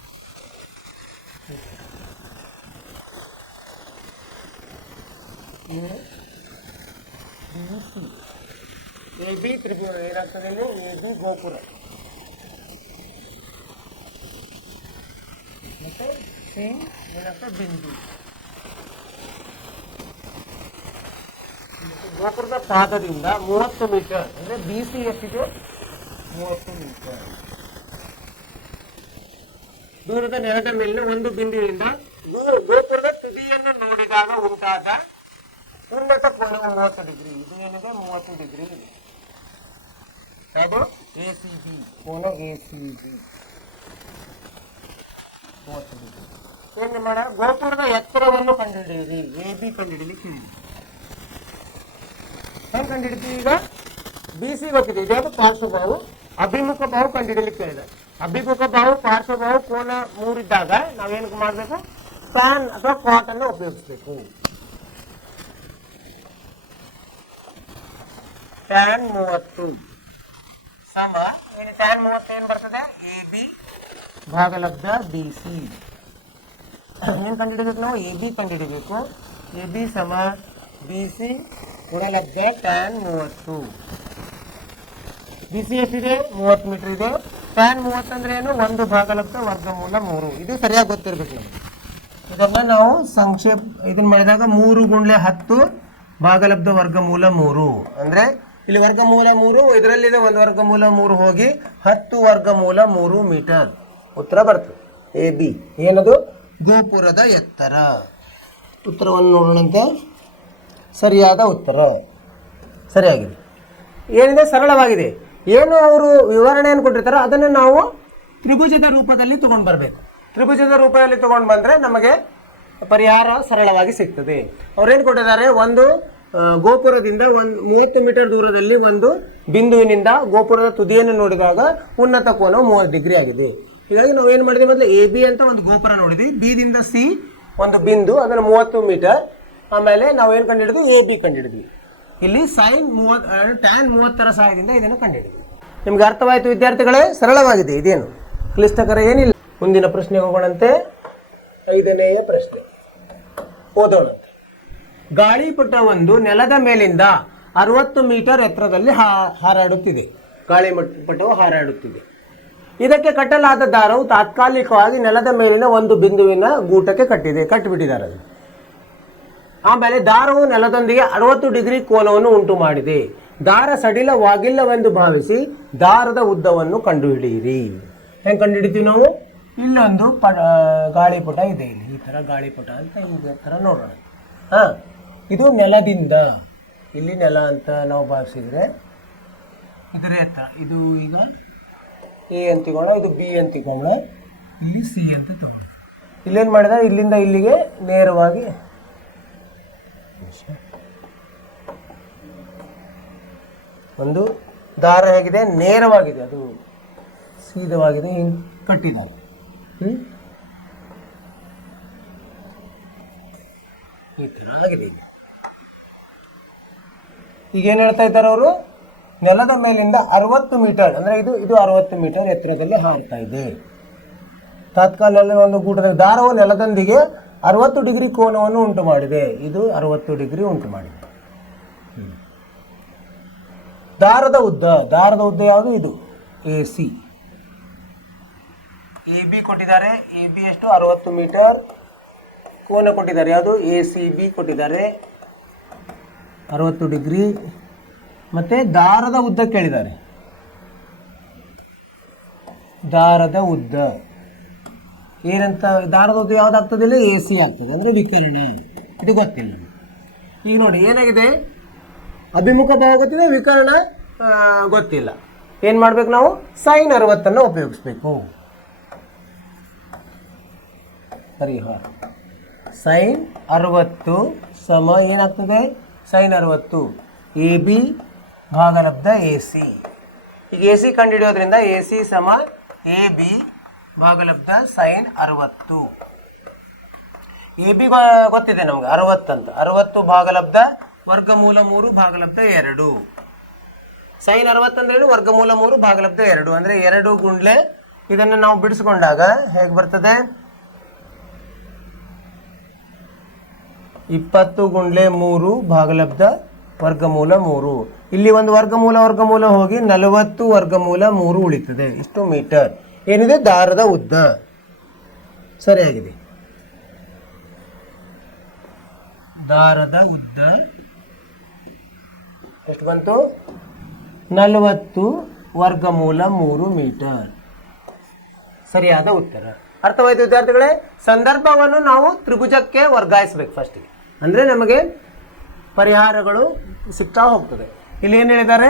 AB ತ್ರಿಭುಜ ಏನಾಗ್ತದೆ, ಇಲ್ಲಿ AB ಗೋಪುರ ಮತ್ತೆ C ಏನಾಗ್ತದೆ ಬಿಂದು. ಗೋಪುರದ ಪಾದದಿಂದ 30 ಮೀಟರ್ ಅಂದ್ರೆ BC ಎಷ್ಟಿದೆ, 30 ಮೀಟರ್ ದೂರದ ನೆಲದ ಮೇಲಿನ ಒಂದು ಬಿಂದುವಿನಿಂದ ಗೋಪುರದ ತುದಿಯನ್ನು ನೋಡಿದಾಗ ಉಂಟಾದ ಉನ್ನತ ಕೋನವು 30 ಡಿಗ್ರಿ. ಇದು ಏನಿದೆ, 30 ಡಿಗ್ರಿ ಇದೆ. ಅದು ACB ಕೋನ, ACB 30 ಡಿಗ್ರಿ. ಏನು ಮಾಡ, ಗೋಪುರದ ಎತ್ತರವನ್ನು ಕಂಡುಹಿಡಿಯಿರಿ. AB ಕಂಡುಹಿಡಿಲಿಕ್ಕೆ ಹೆಂಗೆ ಕಂಡುಹಿಡಿತೀವಿ, ಈಗ BC ಗೊತ್ತಿದೆ, ಇದ್ಯಾವುದು ಪಾರ್ಶ್ವಬಾಹು. ಅಭಿಮುಖ ಬಾಹು ಕಂಡುಹಿಡಿಲಿಕ್ಕೆ ಹೇಳಿದೆ. ಅಭಿಮುಖ ಬಾಹು ಪಾರ್ಶ್ವಬಾಹು ಕೋನ 3 ಇದ್ದಾಗ ನಾವೇನು ಮಾಡಬೇಕು, ಫ್ಯಾನ್ ಅಥವಾ ಕಾಟ್ ಅನ್ನು ಉಪಯೋಗಿಸಬೇಕು. ಟ್ಯಾನ್ 30 ಸಮ ಏನು, ಟ್ಯಾನ್ 30 ಏನು ಬರ್ತದೆ, AB ಭಾಗಲಬ್ಧ BC. ಏನು ಕಂಡುಹಿಡಬೇಕು ನಾವು, AB ಕಂಡುಹಿಡಬೇಕು. AB ಸಮ BC ಗುಣಲಬ್ಧ ಟ್ಯಾನ್ 30. BC ಎಷ್ಟಿದೆ, 30 ಮೀಟರ್ ಇದೆ. ಟ್ಯಾನ್ 30 ಅಂದ್ರೆ ಏನು, 1 ಭಾಗಲಬ್ಧ ವರ್ಗಮೂಲ 3. ಇದು ಸರಿಯಾಗಿ ಗೊತ್ತಿರ್ಬೇಕು ನಮಗೆ. ಇದನ್ನ ನಾವು ಸಂಕ್ಷೇಪ ಇದನ್ನ ಮಾಡಿದಾಗ 3 ಗುಂಡ್ಲೆ 10 ಭಾಗಲಬ್ಧ ವರ್ಗಮೂಲ 3 ಅಂದ್ರೆ ಇಲ್ಲಿ ವರ್ಗಮೂಲ 3, ಇದರಲ್ಲಿದೆ 1 ವರ್ಗಮೂಲ 3 ಹೋಗಿ 10 ವರ್ಗಮೂಲ 3 ಮೀಟರ್ ಉತ್ತರ ಬರ್ತದೆ. AB ಏನದು, ಗೋಪುರದ ಎತ್ತರ. ಉತ್ತರವನ್ನು ನೋಡೋಣಂತೆ. ಸರಿಯಾದ ಉತ್ತರ ಸರಿಯಾಗಿದೆ. ಏನಿದೆ, ಸರಳವಾಗಿದೆ. ಏನು ಅವರು ವಿವರಣೆಯನ್ನು ಕೊಟ್ಟಿರ್ತಾರೋ ಅದನ್ನು ನಾವು ತ್ರಿಭುಜದ ರೂಪದಲ್ಲಿ ತಗೊಂಡು ಬರಬೇಕು. ತ್ರಿಭುಜದ ರೂಪದಲ್ಲಿ ತಗೊಂಡು ಬಂದರೆ ನಮಗೆ ಪರಿಹಾರ ಸರಳವಾಗಿ ಸಿಗ್ತದೆ. ಅವ್ರೇನು ಕೊಟ್ಟಿದ್ದಾರೆ, ಒಂದು ಗೋಪುರದಿಂದ 30 ಮೀಟರ್ ದೂರದಲ್ಲಿ ಒಂದು ಬಿಂದುವಿನಿಂದ ಗೋಪುರದ ತುದಿಯನ್ನು ನೋಡಿದಾಗ ಉನ್ನತ ಕೋನವು 30 ಡಿಗ್ರಿ ಆಗಿದೆ. ಹೀಗಾಗಿ ನಾವು ಏನು ಮಾಡಿದ್ವಿ, ಮೊದಲು AB ಅಂತ ಒಂದು ಗೋಪುರ ನೋಡಿದ್ವಿ, B ದಿಂದ C ಒಂದು ಬಿಂದು, ಅದನ್ನು 30 ಮೀಟರ್. ಆಮೇಲೆ ನಾವೇನು ಕಂಡುಹಿಡಿದ್ವಿ, AB ಕಂಡುಹಿಡಿದ್ವಿ. ಇಲ್ಲಿ ಸೈನ್ 30 ಟ್ಯಾನ್ 30ರ ಸಹಾಯದಿಂದ ಇದನ್ನು ಕಂಡುಹಿಡಿದ್ವಿ. ನಿಮ್ಗೆ ಅರ್ಥವಾಯಿತು ವಿದ್ಯಾರ್ಥಿಗಳೇ, ಸರಳವಾಗಿದೆ, ಇದೇನು ಕ್ಲಿಷ್ಟಕರ ಏನಿಲ್ಲ. ಮುಂದಿನ ಪ್ರಶ್ನೆಗೆ ಹೋಗೋಣಂತೆ. 5ನೇಯ ಪ್ರಶ್ನೆ ಓದೋಣ. ಗಾಳಿಪಟವೊಂದು ನೆಲದ ಮೇಲಿಂದ 60 ಮೀಟರ್ ಎತ್ತರದಲ್ಲಿ ಹಾರಾಡುತ್ತಿದೆ. ಗಾಳಿಪಟವು ಹಾರಾಡುತ್ತಿದೆ. ಇದಕ್ಕೆ ಕಟ್ಟಲಾದ ದಾರವು ತಾತ್ಕಾಲಿಕವಾಗಿ ನೆಲದ ಮೇಲಿನ ಒಂದು ಬಿಂದುವಿನ ಗೂಟಕ್ಕೆ ಕಟ್ಟಿಬಿಟ್ಟಿದ್ದಾರೆ. ಆಮೇಲೆ ದಾರವು ನೆಲದೊಂದಿಗೆ 60 ಡಿಗ್ರಿ ಕೋನವನ್ನು ಉಂಟು ಮಾಡಿದೆ. ದಾರ ಸಡಿಲವಾಗಿಲ್ಲವೆಂದು ಭಾವಿಸಿ ದಾರದ ಉದ್ದವನ್ನು ಕಂಡುಹಿಡಿಯಿರಿ. ಹೆಂಗೆ ಕಂಡುಹಿಡಿತೀವಿ ನಾವು, ಇಲ್ಲೊಂದು ಗಾಳಿಪಟ ಇದೆ, ಇಲ್ಲಿ ಈ ಥರ ಗಾಳಿಪಟ ಅಂತ ಈ ಥರ ನೋಡೋಣ. ಇದು ನೆಲದಿಂದ, ಇಲ್ಲಿ ನೆಲ ಅಂತ ನಾವು ಭಾವಿಸಿದರೆ ಇದರ ಎತ್ತರ, ಇದು ಈಗ A ಅಂತ ತಗೋಣ, ಇದು B ಅಂತ ತಗೋಣ, ಇಲ್ಲಿ C ಅಂತ ತಗೋಣ. ಇಲ್ಲೇನು ಮಾಡಿದರೆ ಇಲ್ಲಿಂದ ಇಲ್ಲಿಗೆ ನೇರವಾಗಿ ಒಂದು ದಾರ ಹೇಗಿದೆ, ನೇರವಾಗಿದೆ, ಅದು ಸೀದವಾಗಿದೆ, ಹಿಂಗೆ ಕಟ್ಟಿದ್ದಾರೆ. ಈ ಥರ ಆಗಿದೆ. ಈಗ ಏನು ಹೇಳ್ತಾ ಇದ್ದಾರೆ ಅವರು, ನೆಲದ ಮೇಲಿಂದ 60 ಮೀಟರ್ ಅಂದರೆ ಇದು 60 ಮೀಟರ್ ಎತ್ತರದಲ್ಲಿ ಹಾರ್ತಾ ಇದೆ. ತಾತ್ಕಾಲದಲ್ಲಿ ಒಂದು ಗೂಟದ ದಾರವು ನೆಲದೊಂದಿಗೆ 60 ಡಿಗ್ರಿ ಕೋನವನ್ನು ಉಂಟು ಮಾಡಿದೆ. ಇದು 60 ಡಿಗ್ರಿ ಉಂಟು ಮಾಡಿದೆ. ದಾರದ ಉದ್ದ ಯಾವುದು, ಇದು AC. AB ಕೊಟ್ಟಿದ್ದಾರೆ, AB ಎಷ್ಟು 60 ಮೀಟರ್. ಕೋನ ಕೊಟ್ಟಿದ್ದಾರೆ ಯಾವುದು, ACB ಕೊಟ್ಟಿದ್ದಾರೆ 60 ಡಿಗ್ರಿ. ಮತ್ತು ದಾರದ ಉದ್ದ ಕೇಳಿದ್ದಾರೆ. ದಾರದ ಉದ್ದ ಏನಂತ, ದಾರದ ಉದ್ದ ಯಾವುದಾಗ್ತದಿಲ್ಲ, AC ಆಗ್ತದೆ, ಅಂದರೆ ವಿಕರ್ಣ. ಇದು ಗೊತ್ತಿಲ್ಲ. ಈಗ ನೋಡಿ ಏನಾಗಿದೆ, ಅಭಿಮುಖ ಭಾವ ಗೊತ್ತಿದೆ, ವಿಕರ್ಣ ಗೊತ್ತಿಲ್ಲ. ಏನು ಮಾಡ್ಬೇಕು ನಾವು, sin 60 ಉಪಯೋಗಿಸ್ಬೇಕು. ಪರಿಹಾರ sin 60 ಸಮ ಏನಾಗ್ತದೆ, sin 60 AB ಭಾಗಲಬ್ಧ AC. ಈಗ AC ಕಂಡುಹಿಡಿಯೋದ್ರಿಂದ AC ಸಮ AB ಭಾಗಲಬ್ಧ sin 60. AB ಗೊತ್ತಿದೆ ನಮ್ಗೆ 60 ಅಂತ. 60 ಭಾಗಲಬ್ಧ ವರ್ಗಮೂಲ 3 ಭಾಗಲಬ್ಧ 2. sin 60 ಅಂದ್ರೇನು, ವರ್ಗಮೂಲ 3 ಭಾಗಲಬ್ಧ 2 ಅಂದರೆ 2 ಗುಂಡ್ಲೆ. ಇದನ್ನು ನಾವು ಬಿಡಿಸ್ಕೊಂಡಾಗ ಹೇಗೆ ಬರ್ತದೆ, 20 ಗುಂಡ್ಲೆ 3 ಭಾಗಲಬ್ಧ ವರ್ಗಮೂಲ 3. ಇಲ್ಲಿ ಒಂದು ವರ್ಗಮೂಲ ಹೋಗಿ 40 ವರ್ಗಮೂಲ 3 ಉಳಿತದೆ. ಇಷ್ಟು ಮೀಟರ್ ಏನಿದೆ ದಾರದ ಉದ್ದ. ಸರಿಯಾಗಿದೆ. ದಾರದ ಉದ್ದ ಎಷ್ಟು ಬಂತು, 40 ವರ್ಗಮೂಲ 3 ಮೀಟರ್. ಸರಿಯಾದ ಉತ್ತರ. ಅರ್ಥವಾಯ್ತು ವಿದ್ಯಾರ್ಥಿಗಳೇ. ಸಂದರ್ಭವನ್ನು ನಾವು ತ್ರಿಭುಜಕ್ಕೆ ವರ್ಗಾಯಿಸಬೇಕು ಫಸ್ಟಿಗೆ, ಅಂದರೆ ನಮಗೆ ಪರಿಹಾರಗಳು ಸಿಗ್ತಾ ಹೋಗ್ತದೆ. ಇಲ್ಲಿ ಏನು ಹೇಳಿದ್ದಾರೆ,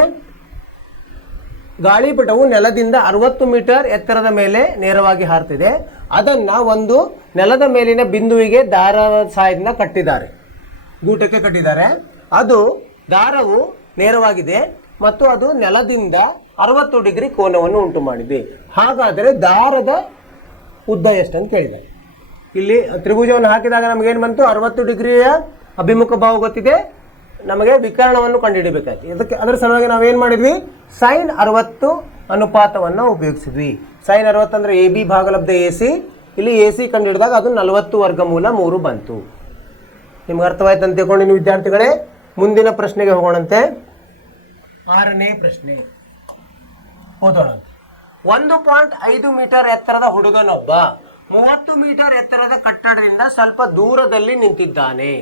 ಗಾಳಿಪಟವು ನೆಲದಿಂದ 60 ಮೀಟರ್ ಎತ್ತರದ ಮೇಲೆ ನೇರವಾಗಿ ಹಾರ್ತಿದೆ. ಅದನ್ನು ಒಂದು ನೆಲದ ಮೇಲಿನ ಬಿಂದುವಿಗೆ ದಾರ ಸಹಾಯದಿಂದ ಕಟ್ಟಿದ್ದಾರೆ, ಗೂಟಕ್ಕೆ ಕಟ್ಟಿದ್ದಾರೆ. ಅದು ದಾರವು ನೇರವಾಗಿದೆ ಮತ್ತು ಅದು ನೆಲದಿಂದ 60 ಡಿಗ್ರಿ ಕೋನವನ್ನು ಉಂಟು ಮಾಡಿದೆ. ಹಾಗಾದರೆ ದಾರದ ಉದ್ದ ಎಷ್ಟು ಅಂತ ಕೇಳಿದ್ದಾರೆ. ಇಲ್ಲಿ ತ್ರಿಭುಜವನ್ನು ಹಾಕಿದಾಗ ನಮಗೇನು ಬಂತು, 60 ಡಿಗ್ರಿಯ ಅಭಿಮುಖ ಭಾವ ಗೊತ್ತಿದೆ, ನಮಗೆ ವಿಕರ್ಣವನ್ನು ಕಂಡುಹಿಡಬೇಕಾಯ್ತು. ಇದಕ್ಕೆ ಅದರ ಸಲುವಾಗಿ ನಾವೇನು ಮಾಡಿದ್ವಿ, sin 60 ಅನುಪಾತವನ್ನು ಉಪಯೋಗಿಸಿದ್ವಿ. sin 60 ಅಂದರೆ AB ಭಾಗಲಬ್ಧ AC. ಇಲ್ಲಿ AC ಕಂಡುಹಿಡಿದಾಗ ಅದು 40 ವರ್ಗಮೂಲ 3 ಬಂತು. ನಿಮ್ಗೆ ಅರ್ಥವಾಯ್ತು ಅಂತ ತಿಳ್ಕೊಂಡು ನೀವು ವಿದ್ಯಾರ್ಥಿಗಳೇ, ಮುಂದಿನ ಪ್ರಶ್ನೆಗೆ ಹೋಗೋಣಂತೆ. 6ನೇ ಪ್ರಶ್ನೆ ಓದೋಣ. 1.5 ಮೀಟರ್ ಎತ್ತರದ ಹುಡುಗನೊಬ್ಬ 30 ಮೀಟರ್ ಎತ್ತರದ ಕಟ್ಟಡದಿಂದ ಸ್ವಲ್ಪ ದೂರದಲ್ಲಿ ನಿಂತಿದ್ದಾನೆ.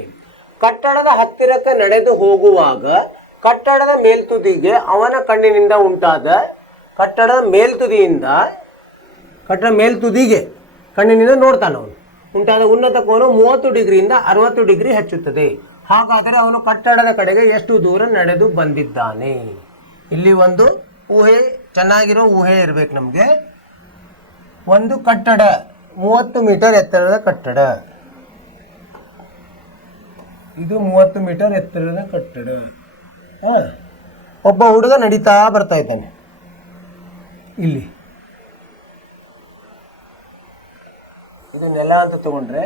ಕಟ್ಟಡದ ಹತ್ತಿರಕ್ಕೆ ನಡೆದು ಹೋಗುವಾಗ ಕಟ್ಟಡದ ಮೇಲ್ತುದಿಗೆ ಅವನ ಕಣ್ಣಿನಿಂದ ಉಂಟಾದ ಕಟ್ಟಡದ ಮೇಲ್ತುದಿಗೆ ಕಣ್ಣಿನಿಂದ ನೋಡ್ತಾನೆ ಅವನು ಉಂಟಾದ ಉನ್ನತ ಕೋನ 30 ಡಿಗ್ರಿಯಿಂದ 60 ಡಿಗ್ರಿ ಹೆಚ್ಚುತ್ತದೆ. ಹಾಗಾದರೆ ಅವನು ಕಟ್ಟಡದ ಕಡೆಗೆ ಎಷ್ಟು ದೂರ ನಡೆದು ಬಂದಿದ್ದಾನೆ? ಇಲ್ಲಿ ಒಂದು ಊಹೆ, ಚೆನ್ನಾಗಿರೋ ಊಹೆ ಇರಬೇಕು ನಮಗೆ. ಒಂದು ಕಟ್ಟಡ 30 ಮೀಟರ್ ಎತ್ತರದ ಕಟ್ಟಡ, ಇದು 30 ಮೀಟರ್ ಎತ್ತರದ ಕಟ್ಟಡ. ಒಬ್ಬ ಹುಡುಗ ನಡೀತಾ ಬರ್ತಾ ಇದ್ದಾನೆ. ಇಲ್ಲಿ ಇದು ನೆಲ ಅಂತ ತಗೊಂಡ್ರೆ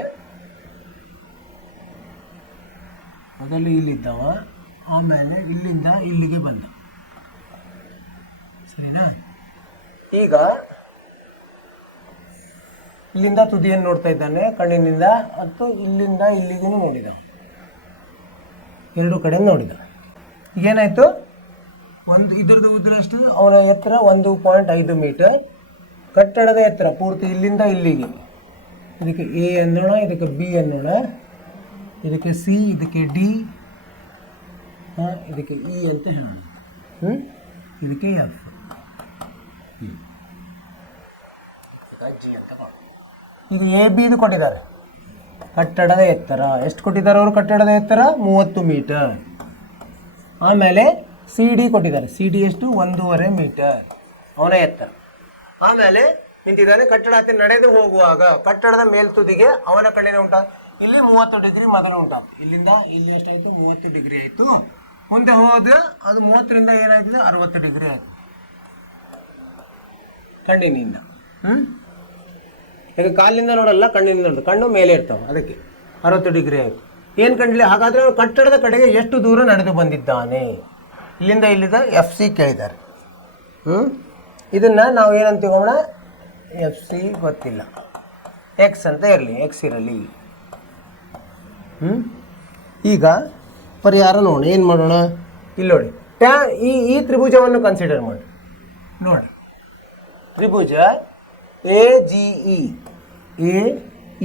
ಮೊದಲು ಇಲ್ಲಿದ್ದವ, ಆಮೇಲೆ ಇಲ್ಲಿಂದ ಇಲ್ಲಿಗೆ ಬಂದ. ಸರಿನಾ? ಈಗ ಇಲ್ಲಿಂದ ತುದಿಯನ್ನು ನೋಡ್ತಾ ಇದ್ದಾನೆ ಕಣ್ಣಿನಿಂದ, ಮತ್ತು ಇಲ್ಲಿಂದ ಇಲ್ಲಿಗೂ ನೋಡಿದ, ಎರಡು ಕಡೆ ನೋಡಿದ. ಈಗೇನಾಯಿತು, ಇದರದ ಉದ್ದ ಎಷ್ಟು, ಅವನ ಎತ್ತರ 1.5 ಮೀಟರ್. ಕಟ್ಟಡದ ಎತ್ತರ ಪೂರ್ತಿ ಇಲ್ಲಿಂದ ಇಲ್ಲಿಗೆ, ಇದಕ್ಕೆ A ಅನ್ನೋಣ, ಇದಕ್ಕೆ B ಅನ್ನೋಣ, ಇದಕ್ಕೆ C, ಇದಕ್ಕೆ D, ಇದಕ್ಕೆ E ಅಂತ ಹೇಳೋಣ, ಇದಕ್ಕೆ F, ಇದು AB ಇದು ಕೊಟ್ಟಿದ್ದಾರೆ. ಕಟ್ಟಡದ ಎತ್ತರ ಎಷ್ಟು ಕೊಟ್ಟಿದ್ದಾರೆ ಅವರು? ಕಟ್ಟಡದ ಎತ್ತರ 30 ಮೀಟರ್. ಆಮೇಲೆ CD ಕೊಟ್ಟಿದ್ದಾರೆ. CD ಎಷ್ಟು? 1.5 ಮೀಟರ್ ಅವನ ಎತ್ತರ. ಆಮೇಲೆ ನಿಂತಿದ್ದಾನೆ. ಕಟ್ಟಡ ಹತ್ತಿರ ನಡೆದು ಹೋಗುವಾಗ ಕಟ್ಟಡದ ಮೇಲ್ತುದಿಗೆ ಅವನ ಕಣ್ಣಿನ ಉಂಟಾಗ ಇಲ್ಲಿ 30 ಡಿಗ್ರಿ ಮೊದಲು ಉಂಟಾಗ್ತದೆ. ಇಲ್ಲಿಂದ ಇಲ್ಲಿ ಎಷ್ಟಾಯಿತು? 30 ಡಿಗ್ರಿ ಆಯಿತು. ಮುಂದೆ ಹೋದ್ರೆ ಅದು 30ರಿಂದ ಏನಾಗ್ತದೆ 60 ಡಿಗ್ರಿ ಆಯ್ತು ಕಣ್ಣಿನಿಂದ. ಈಗ ಕಾಲಿನಿಂದ ನೋಡಲ್ಲ, ಕಣ್ಣಿನಿಂದ ನೋಡೋದು, ಕಣ್ಣು ಮೇಲೆ ಇರ್ತಾವೆ, ಅದಕ್ಕೆ 60 ಡಿಗ್ರಿ ಆಯಿತು. ಏನು ಕಂಡಿಲ್ಲ. ಹಾಗಾದರೆ ಅವನು ಕಟ್ಟಡದ ಕಡೆಗೆ ಎಷ್ಟು ದೂರ ನಡೆದು ಬಂದಿದ್ದಾನೆ, ಇಲ್ಲಿಂದ ಇಲ್ಲಿಂದ FC ಕೇಳಿದ್ದಾರೆ. ಇದನ್ನು ನಾವು ಏನಂತ ತಗೋಣ, FC ಗೊತ್ತಿಲ್ಲ, X ಅಂತ ಇರಲಿ, X ಇರಲಿ. ಈಗ ಪರಿಹಾರ ನೋಡೋಣ. ಏನು ಮಾಡೋಣ, ಇಲ್ಲಿ ನೋಡಿ, ಈ ತ್ರಿಭುಜವನ್ನು ಕನ್ಸಿಡರ್ ಮಾಡಿ. ನೋಡಿ, ತ್ರಿಭುಜ AGE,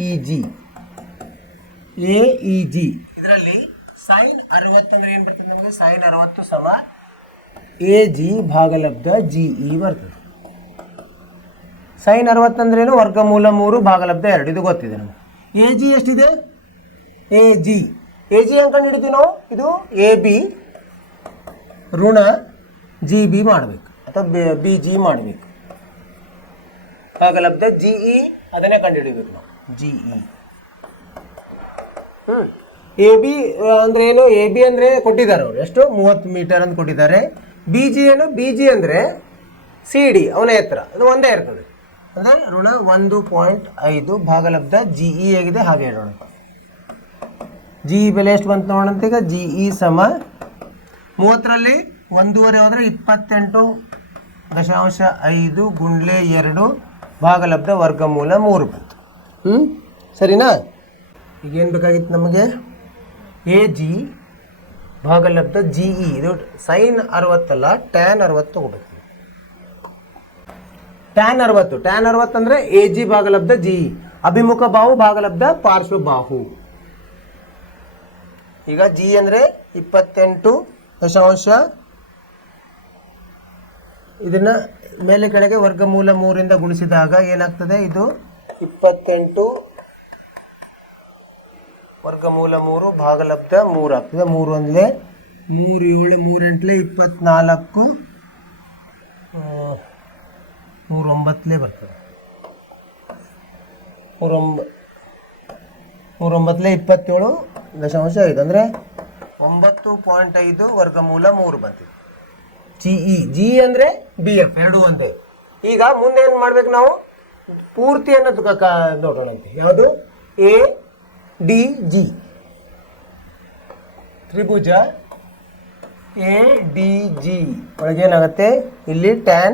AEG ಇದರಲ್ಲಿ sin 60 ಅಂದ್ರೆ ಏನು ಬರ್ತದೆ ನಮಗೆ, sin 60 ಸಮ AG ಭಾಗಲಬ್ಧ GE ಬರ್ತದೆ. sin 60 ಅಂದ್ರೇನು, ವರ್ಗಮೂಲ 3 ಭಾಗಲಬ್ಧ 2, ಇದು ಗೊತ್ತಿದೆ ನಮಗೆ. AG ಎಷ್ಟಿದೆ, AG ಹೆಂಗೆ ಕಂಡು ಹಿಡಿತೀವಿ ನಾವು, ಇದು AB ಋಣ GB ಮಾಡಬೇಕು ಅಥವಾ BG ಮಾಡಬೇಕು. ಭಾಗಲಬ್ಧ GE ಅದನ್ನೇ ಕಂಡು ಹಿಡಿಬೇಕು ನಾವು, GE. AB ಅಂದ್ರೆ ಏನು, AB ಅಂದರೆ ಕೊಟ್ಟಿದ್ದಾರೆ ಅವರು, ಎಷ್ಟು 30 ಮೀಟರ್ ಅಂತ ಕೊಟ್ಟಿದ್ದಾರೆ. BG ಏನು, BG ಅಂದರೆ CD ಅವನ ಎತ್ತರ, ಅದು ಒಂದೇ ಇರ್ತದೆ. ಅಂದರೆ ಋಣ 1.5 ಭಾಗಲಬ್ಧ GE ಆಗಿದೆ. ಹಾಗೆ ಹೇಳೋಣ, GE ಬೆಲೆ ಎಷ್ಟು ಬಂತು ನೋಡೋಣಂತ. ಈಗ GE ಸಮ 30ರಲ್ಲಿ 1.5 ಹೋದರೆ 28.5 ಗುಂಡ್ಲೆ 2 ಭಾಗಲಬ್ಧ ವರ್ಗಮೂಲ 3 ಬಂತು. ಸರಿನಾ. ಈಗೇನು ಬೇಕಾಗಿತ್ತು ನಮಗೆ, AG ಭಾಗಲಬ್ಧ GE, ಇದು sin 60 ಅಲ್ಲ, tan 60 ತಗೋಬೇಕು. tan 60 ಅಂದರೆ AG ಭಾಗಲಬ್ಧ GE, ಅಭಿಮುಖ ಬಾಹು ಭಾಗಲಬ್ಧ ಪಾರ್ಶ್ವ ಬಾಹು. ಈಗ G ಅಂದರೆ 28 ಇದನ್ನು ಮೇಲೆ ಕೆಳಗೆ ವರ್ಗಮೂಲ 3ರಿಂದ ಗುಣಿಸಿದಾಗ ಏನಾಗ್ತದೆ, ಇದು 28 ವರ್ಗಮೂಲ 3 ಭಾಗಲಬ್ಧ 3 ಆಗ್ತದೆ. 3 ಅಂದರೆ 3 7 3 8 24, 3 9 ಬರ್ತದೆ. 3 9 27.5 ಅಂದರೆ 9.5 ವರ್ಗಮೂಲ 3 ಬಂತಿದೆ. GE, G ಅಂದರೆ BF, ಎರಡು ಒಂದೇ. ಈಗ ಮುಂದೆ ಏನು ಮಾಡ್ಬೇಕು ನಾವು, ಪೂರ್ತಿ ಅನ್ನೋದು ನೋಡೋಣಂತೆ. ಯಾವುದು, ADG ತ್ರಿಭುಜ ADG ಒಳಗೆ ಏನಾಗುತ್ತೆ, ಇಲ್ಲಿ tan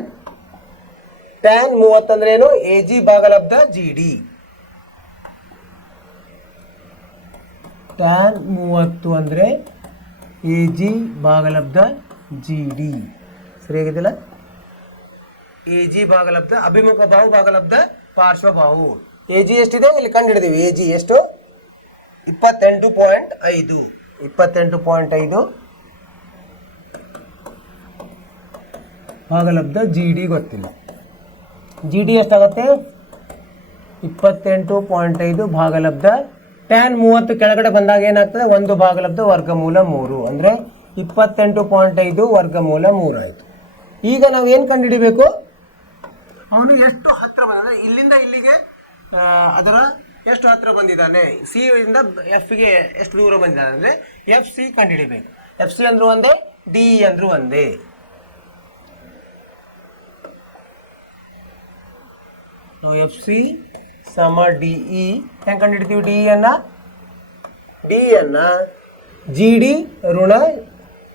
30 ಅಂದ್ರೆ ಏನು, AG ಭಾಗಲಬ್ಧ GD. tan 30 ಅಂದರೆ AG ಭಾಗಲಬ್ಧ GD. ಸರಿಯಾಗಿದ್ದಿಲ್ಲ. AG ಭಾಗಲಬ್ಧ ಅಭಿಮುಖ ಬಾಹು ಭಾಗಲಬ್ಧ ಪಾರ್ಶ್ವ ಬಾಹು. AG ಎಷ್ಟಿದೆ ಇಲ್ಲಿ ಕಂಡು ಹಿಡಿದೀವಿ. AG ಎಷ್ಟು, 28.5 ಭಾಗಲಬ್ಧ GD ಗೊತ್ತಿಲ್ಲ. GD ಎಷ್ಟಾಗುತ್ತೆ, 28.5 ಭಾಗಲಬ್ಧ tan 30 ಕೆಳಗಡೆ ಬಂದಾಗ ಏನಾಗ್ತದೆ, 1 ಭಾಗಲಬ್ಧ ವರ್ಗಮೂಲ 3 ಅಂದರೆ 28.5 ವರ್ಗಮೂಲ 3 ಆಯಿತು. ಈಗ ನಾವು ಏನು ಕಂಡುಹಿಡಿಬೇಕು, ಅವನು ಎಷ್ಟು ಹತ್ತಿರ ಬಂದ, ಇಲ್ಲಿಂದ ಇಲ್ಲಿಗೆ ಅದರ ಎಷ್ಟು ಹತ್ತಿರ ಬಂದಿದ್ದಾನೆ, C ಇಂದ F ಗೆ ಎಷ್ಟು ದೂರ ಬಂದಿದ್ದಾನೆ ಅಂದರೆ FC ಕಂಡುಹಿಡಿಬೇಕು. FC ಅಂದ್ರೂ ಒಂದೇ, DE ಅಂದ್ರೂ ಒಂದೇ. ನಾವು FC ಸಮ DE ಹೆಂಗೆ ಕಂಡುಹಿಡ್ತೀವಿ, DE ಅನ್ನು GD ಋಣ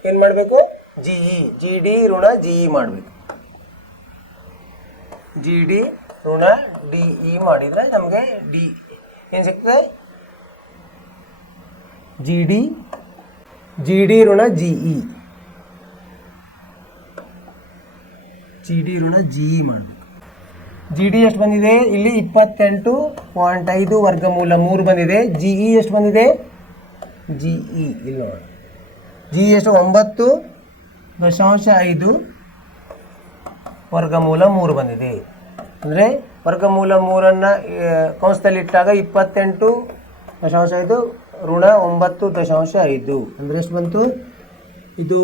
ಏನು ಮಾಡಬೇಕು, GE, GD ಋಣ GE ಮಾಡಬೇಕು. GD ಋಣ DE ಮಾಡಿದರೆ ನಮಗೆ D ಏನು ಸಿಗ್ತದೆ, GD ಋಣ GE, GD ಋಣ GE ಮಾಡಬೇಕು. GD ಎಷ್ಟು ಬಂದಿದೆ, ಇಲ್ಲಿ 28.5 ವರ್ಗಮೂಲ 3 ಬಂದಿದೆ. GE ಎಷ್ಟು ಬಂದಿದೆ, GE ಇಲ್ಲಿ ನೋಡಿ, GE ಎಷ್ಟು 9.5 ವರ್ಗಮೂಲ 3 ಬಂದಿದೆ. ಅಂದರೆ ವರ್ಗಮೂಲ 3ಅನ್ನು ಕೌಂಸದಲ್ಲಿಟ್ಟಾಗ 28.5 ಋಣ 9.5 ಅಂದರೆ ಎಷ್ಟು ಬಂತು, ಇದು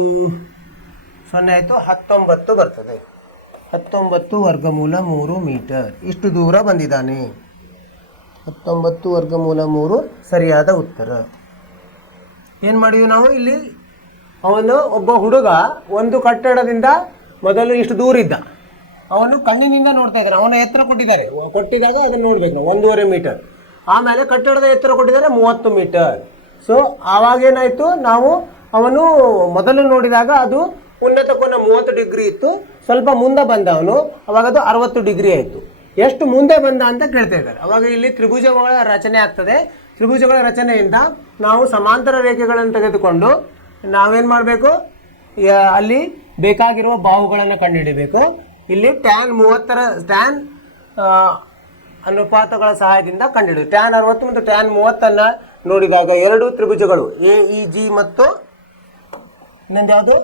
0 ಆಯಿತು, 19 ಬರ್ತದೆ. 19 ವರ್ಗಮೂಲ 3 ಮೀಟರ್ ಇಷ್ಟು ದೂರ ಬಂದಿದ್ದಾನೆ. 19 ವರ್ಗಮೂಲ 3 ಸರಿಯಾದ ಉತ್ತರ. ಏನು ಮಾಡಿದ್ವಿ ನಾವು, ಇಲ್ಲಿ ಅವನು ಒಬ್ಬ ಹುಡುಗ ಒಂದು ಕಟ್ಟಡದಿಂದ ಮೊದಲು ಇಷ್ಟು ದೂರ ಇದ್ದ, ಅವನು ಕಣ್ಣಿನಿಂದ ನೋಡ್ತಾ ಇದ್ದಾನೆ. ಅವನ ಎತ್ತರ ಕೊಟ್ಟಿದಾಗ ಅದನ್ನು ನೋಡ್ಬೇಕು ನಾವು 1.5 ಮೀಟರ್. ಆಮೇಲೆ ಕಟ್ಟಡದ ಎತ್ತರ ಕೊಟ್ಟಿದ್ದಾರೆ 30 ಮೀಟರ್. ಸೊ ಆವಾಗೇನಾಯಿತು, ಅವನು ಮೊದಲು ನೋಡಿದಾಗ ಅದು ಉನ್ನತ ಕೋನ 30 ಡಿಗ್ರಿ ಇತ್ತು. ಸ್ವಲ್ಪ ಮುಂದೆ ಬಂದ ಅವನು, ಅವಾಗ ಅದು 60 ಡಿಗ್ರಿ ಆಯಿತು. ಎಷ್ಟು ಮುಂದೆ ಬಂದ ಅಂತ ಕೇಳ್ತಾ ಇದ್ದಾರೆ. ಅವಾಗ ಇಲ್ಲಿ ತ್ರಿಭುಜಗಳ ರಚನೆ ಆಗ್ತದೆ. ತ್ರಿಭುಜಗಳ ರಚನೆಯಿಂದ ನಾವು ಸಮಾಂತರ ರೇಖೆಗಳನ್ನು ತೆಗೆದುಕೊಂಡು ನಾವೇನು ಮಾಡಬೇಕು, ಅಲ್ಲಿ ಬೇಕಾಗಿರುವ ಬಾಹುಗಳನ್ನು ಕಂಡುಹಿಡಿಬೇಕು. ಇಲ್ಲಿ ಟ್ಯಾನ್ ಅನುಪಾತಗಳ ಸಹಾಯದಿಂದ ಕಂಡುಹಿಡಿದು ಟ್ಯಾನ್ 60 ಮತ್ತು ಟ್ಯಾನ್ 30 ನೋಡಿದಾಗ ಎರಡು ತ್ರಿಭುಜಗಳು AEG ಮತ್ತು ಇನ್ನೊಂದು ಯಾವುದು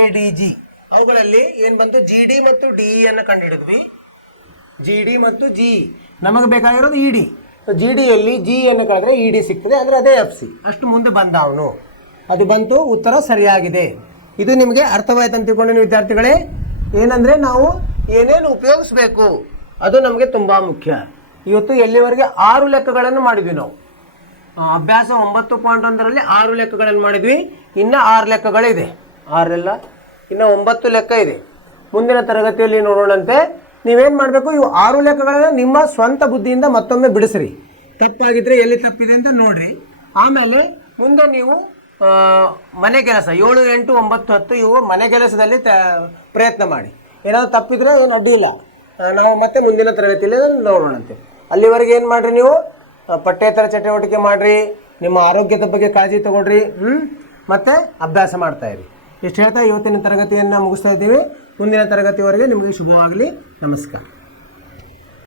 ADG, ಅವುಗಳಲ್ಲಿ ಏನು ಬಂತು, GD ಮತ್ತು DE ಅನ್ನು ಕಂಡುಹಿಡಿದ್ವಿ. GD ಮತ್ತು GE ನಮಗೆ ಬೇಕಾಗಿರೋದು ED. GDಯಲ್ಲಿ GEಯನ್ನು ಕಳೆದ್ರೆ ED ಸಿಗ್ತದೆ, ಅಂದರೆ ಅದೇ FC. ಅಷ್ಟು ಮುಂದೆ ಬಂದ ಅವನು, ಅದು ಬಂತು, ಉತ್ತರ ಸರಿಯಾಗಿದೆ. ಇದು ನಿಮಗೆ ಅರ್ಥವಾಯ್ತು ಅಂತ ತಿಳ್ಕೊಂಡು ವಿದ್ಯಾರ್ಥಿಗಳೇ. ಏನಂದರೆ ನಾವು ಏನೇನು ಉಪಯೋಗಿಸ್ಬೇಕು ಅದು ನಮಗೆ ತುಂಬ ಮುಖ್ಯ. ಇವತ್ತು ಎಲ್ಲಿವರೆಗೆ 6 ಲೆಕ್ಕಗಳನ್ನು ಮಾಡಿದ್ವಿ ನಾವು. ಅಭ್ಯಾಸ 9.1ರಲ್ಲಿ 6 ಲೆಕ್ಕಗಳನ್ನು ಮಾಡಿದ್ವಿ. ಇನ್ನು 6 ಲೆಕ್ಕಗಳಿದೆ. 6 ಇನ್ನು 9 ಲೆಕ್ಕ ಇದೆ. ಮುಂದಿನ ತರಗತಿಯಲ್ಲಿ ನೋಡೋಣಂತೆ. ನೀವೇನು ಮಾಡಬೇಕು, ಇವು 6 ಲೆಕ್ಕಗಳನ್ನು ನಿಮ್ಮ ಸ್ವಂತ ಬುದ್ಧಿಯಿಂದ ಮತ್ತೊಮ್ಮೆ ಬಿಡಿಸ್ರಿ. ತಪ್ಪಾಗಿದ್ದರೆ ಎಲ್ಲಿ ತಪ್ಪಿದೆ ಅಂತ ನೋಡ್ರಿ. ಆಮೇಲೆ ಮುಂದೆ ನೀವು ಮನೆ ಕೆಲಸ 7, 8, 9, 10 ಇವು ಮನೆ ಕೆಲಸದಲ್ಲಿ ಪ್ರಯತ್ನ ಮಾಡಿ. ಏನಾದರೂ ತಪ್ಪಿದ್ರೆ ಏನು ಅಡ್ಡಿಲ್ಲ, ನಾವು ಮತ್ತೆ ಮುಂದಿನ ತರಗತಿಯಲ್ಲಿ ನೋಡೋಣಂತೆ. ಅಲ್ಲಿವರೆಗೆ ಏನು ಮಾಡಿರಿ, ನೀವು ಪಠ್ಯೇತರ ಚಟುವಟಿಕೆ ಮಾಡಿರಿ, ನಿಮ್ಮ ಆರೋಗ್ಯದ ಬಗ್ಗೆ ಕಾಳಜಿ ತಗೊಳ್ರಿ, ಮತ್ತು ಅಭ್ಯಾಸ ಮಾಡ್ತಾಯಿರಿ. ಇಷ್ಟು ಹೇಳ್ತಾ ಇವತ್ತಿನ ತರಗತಿಯನ್ನು ಮುಗಿಸ್ತಾ ಇದ್ದೀವಿ. ಮುಂದಿನ ತರಗತಿವರೆಗೆ ನಿಮಗೆ ಶುಭವಾಗಲಿ. ನಮಸ್ಕಾರ.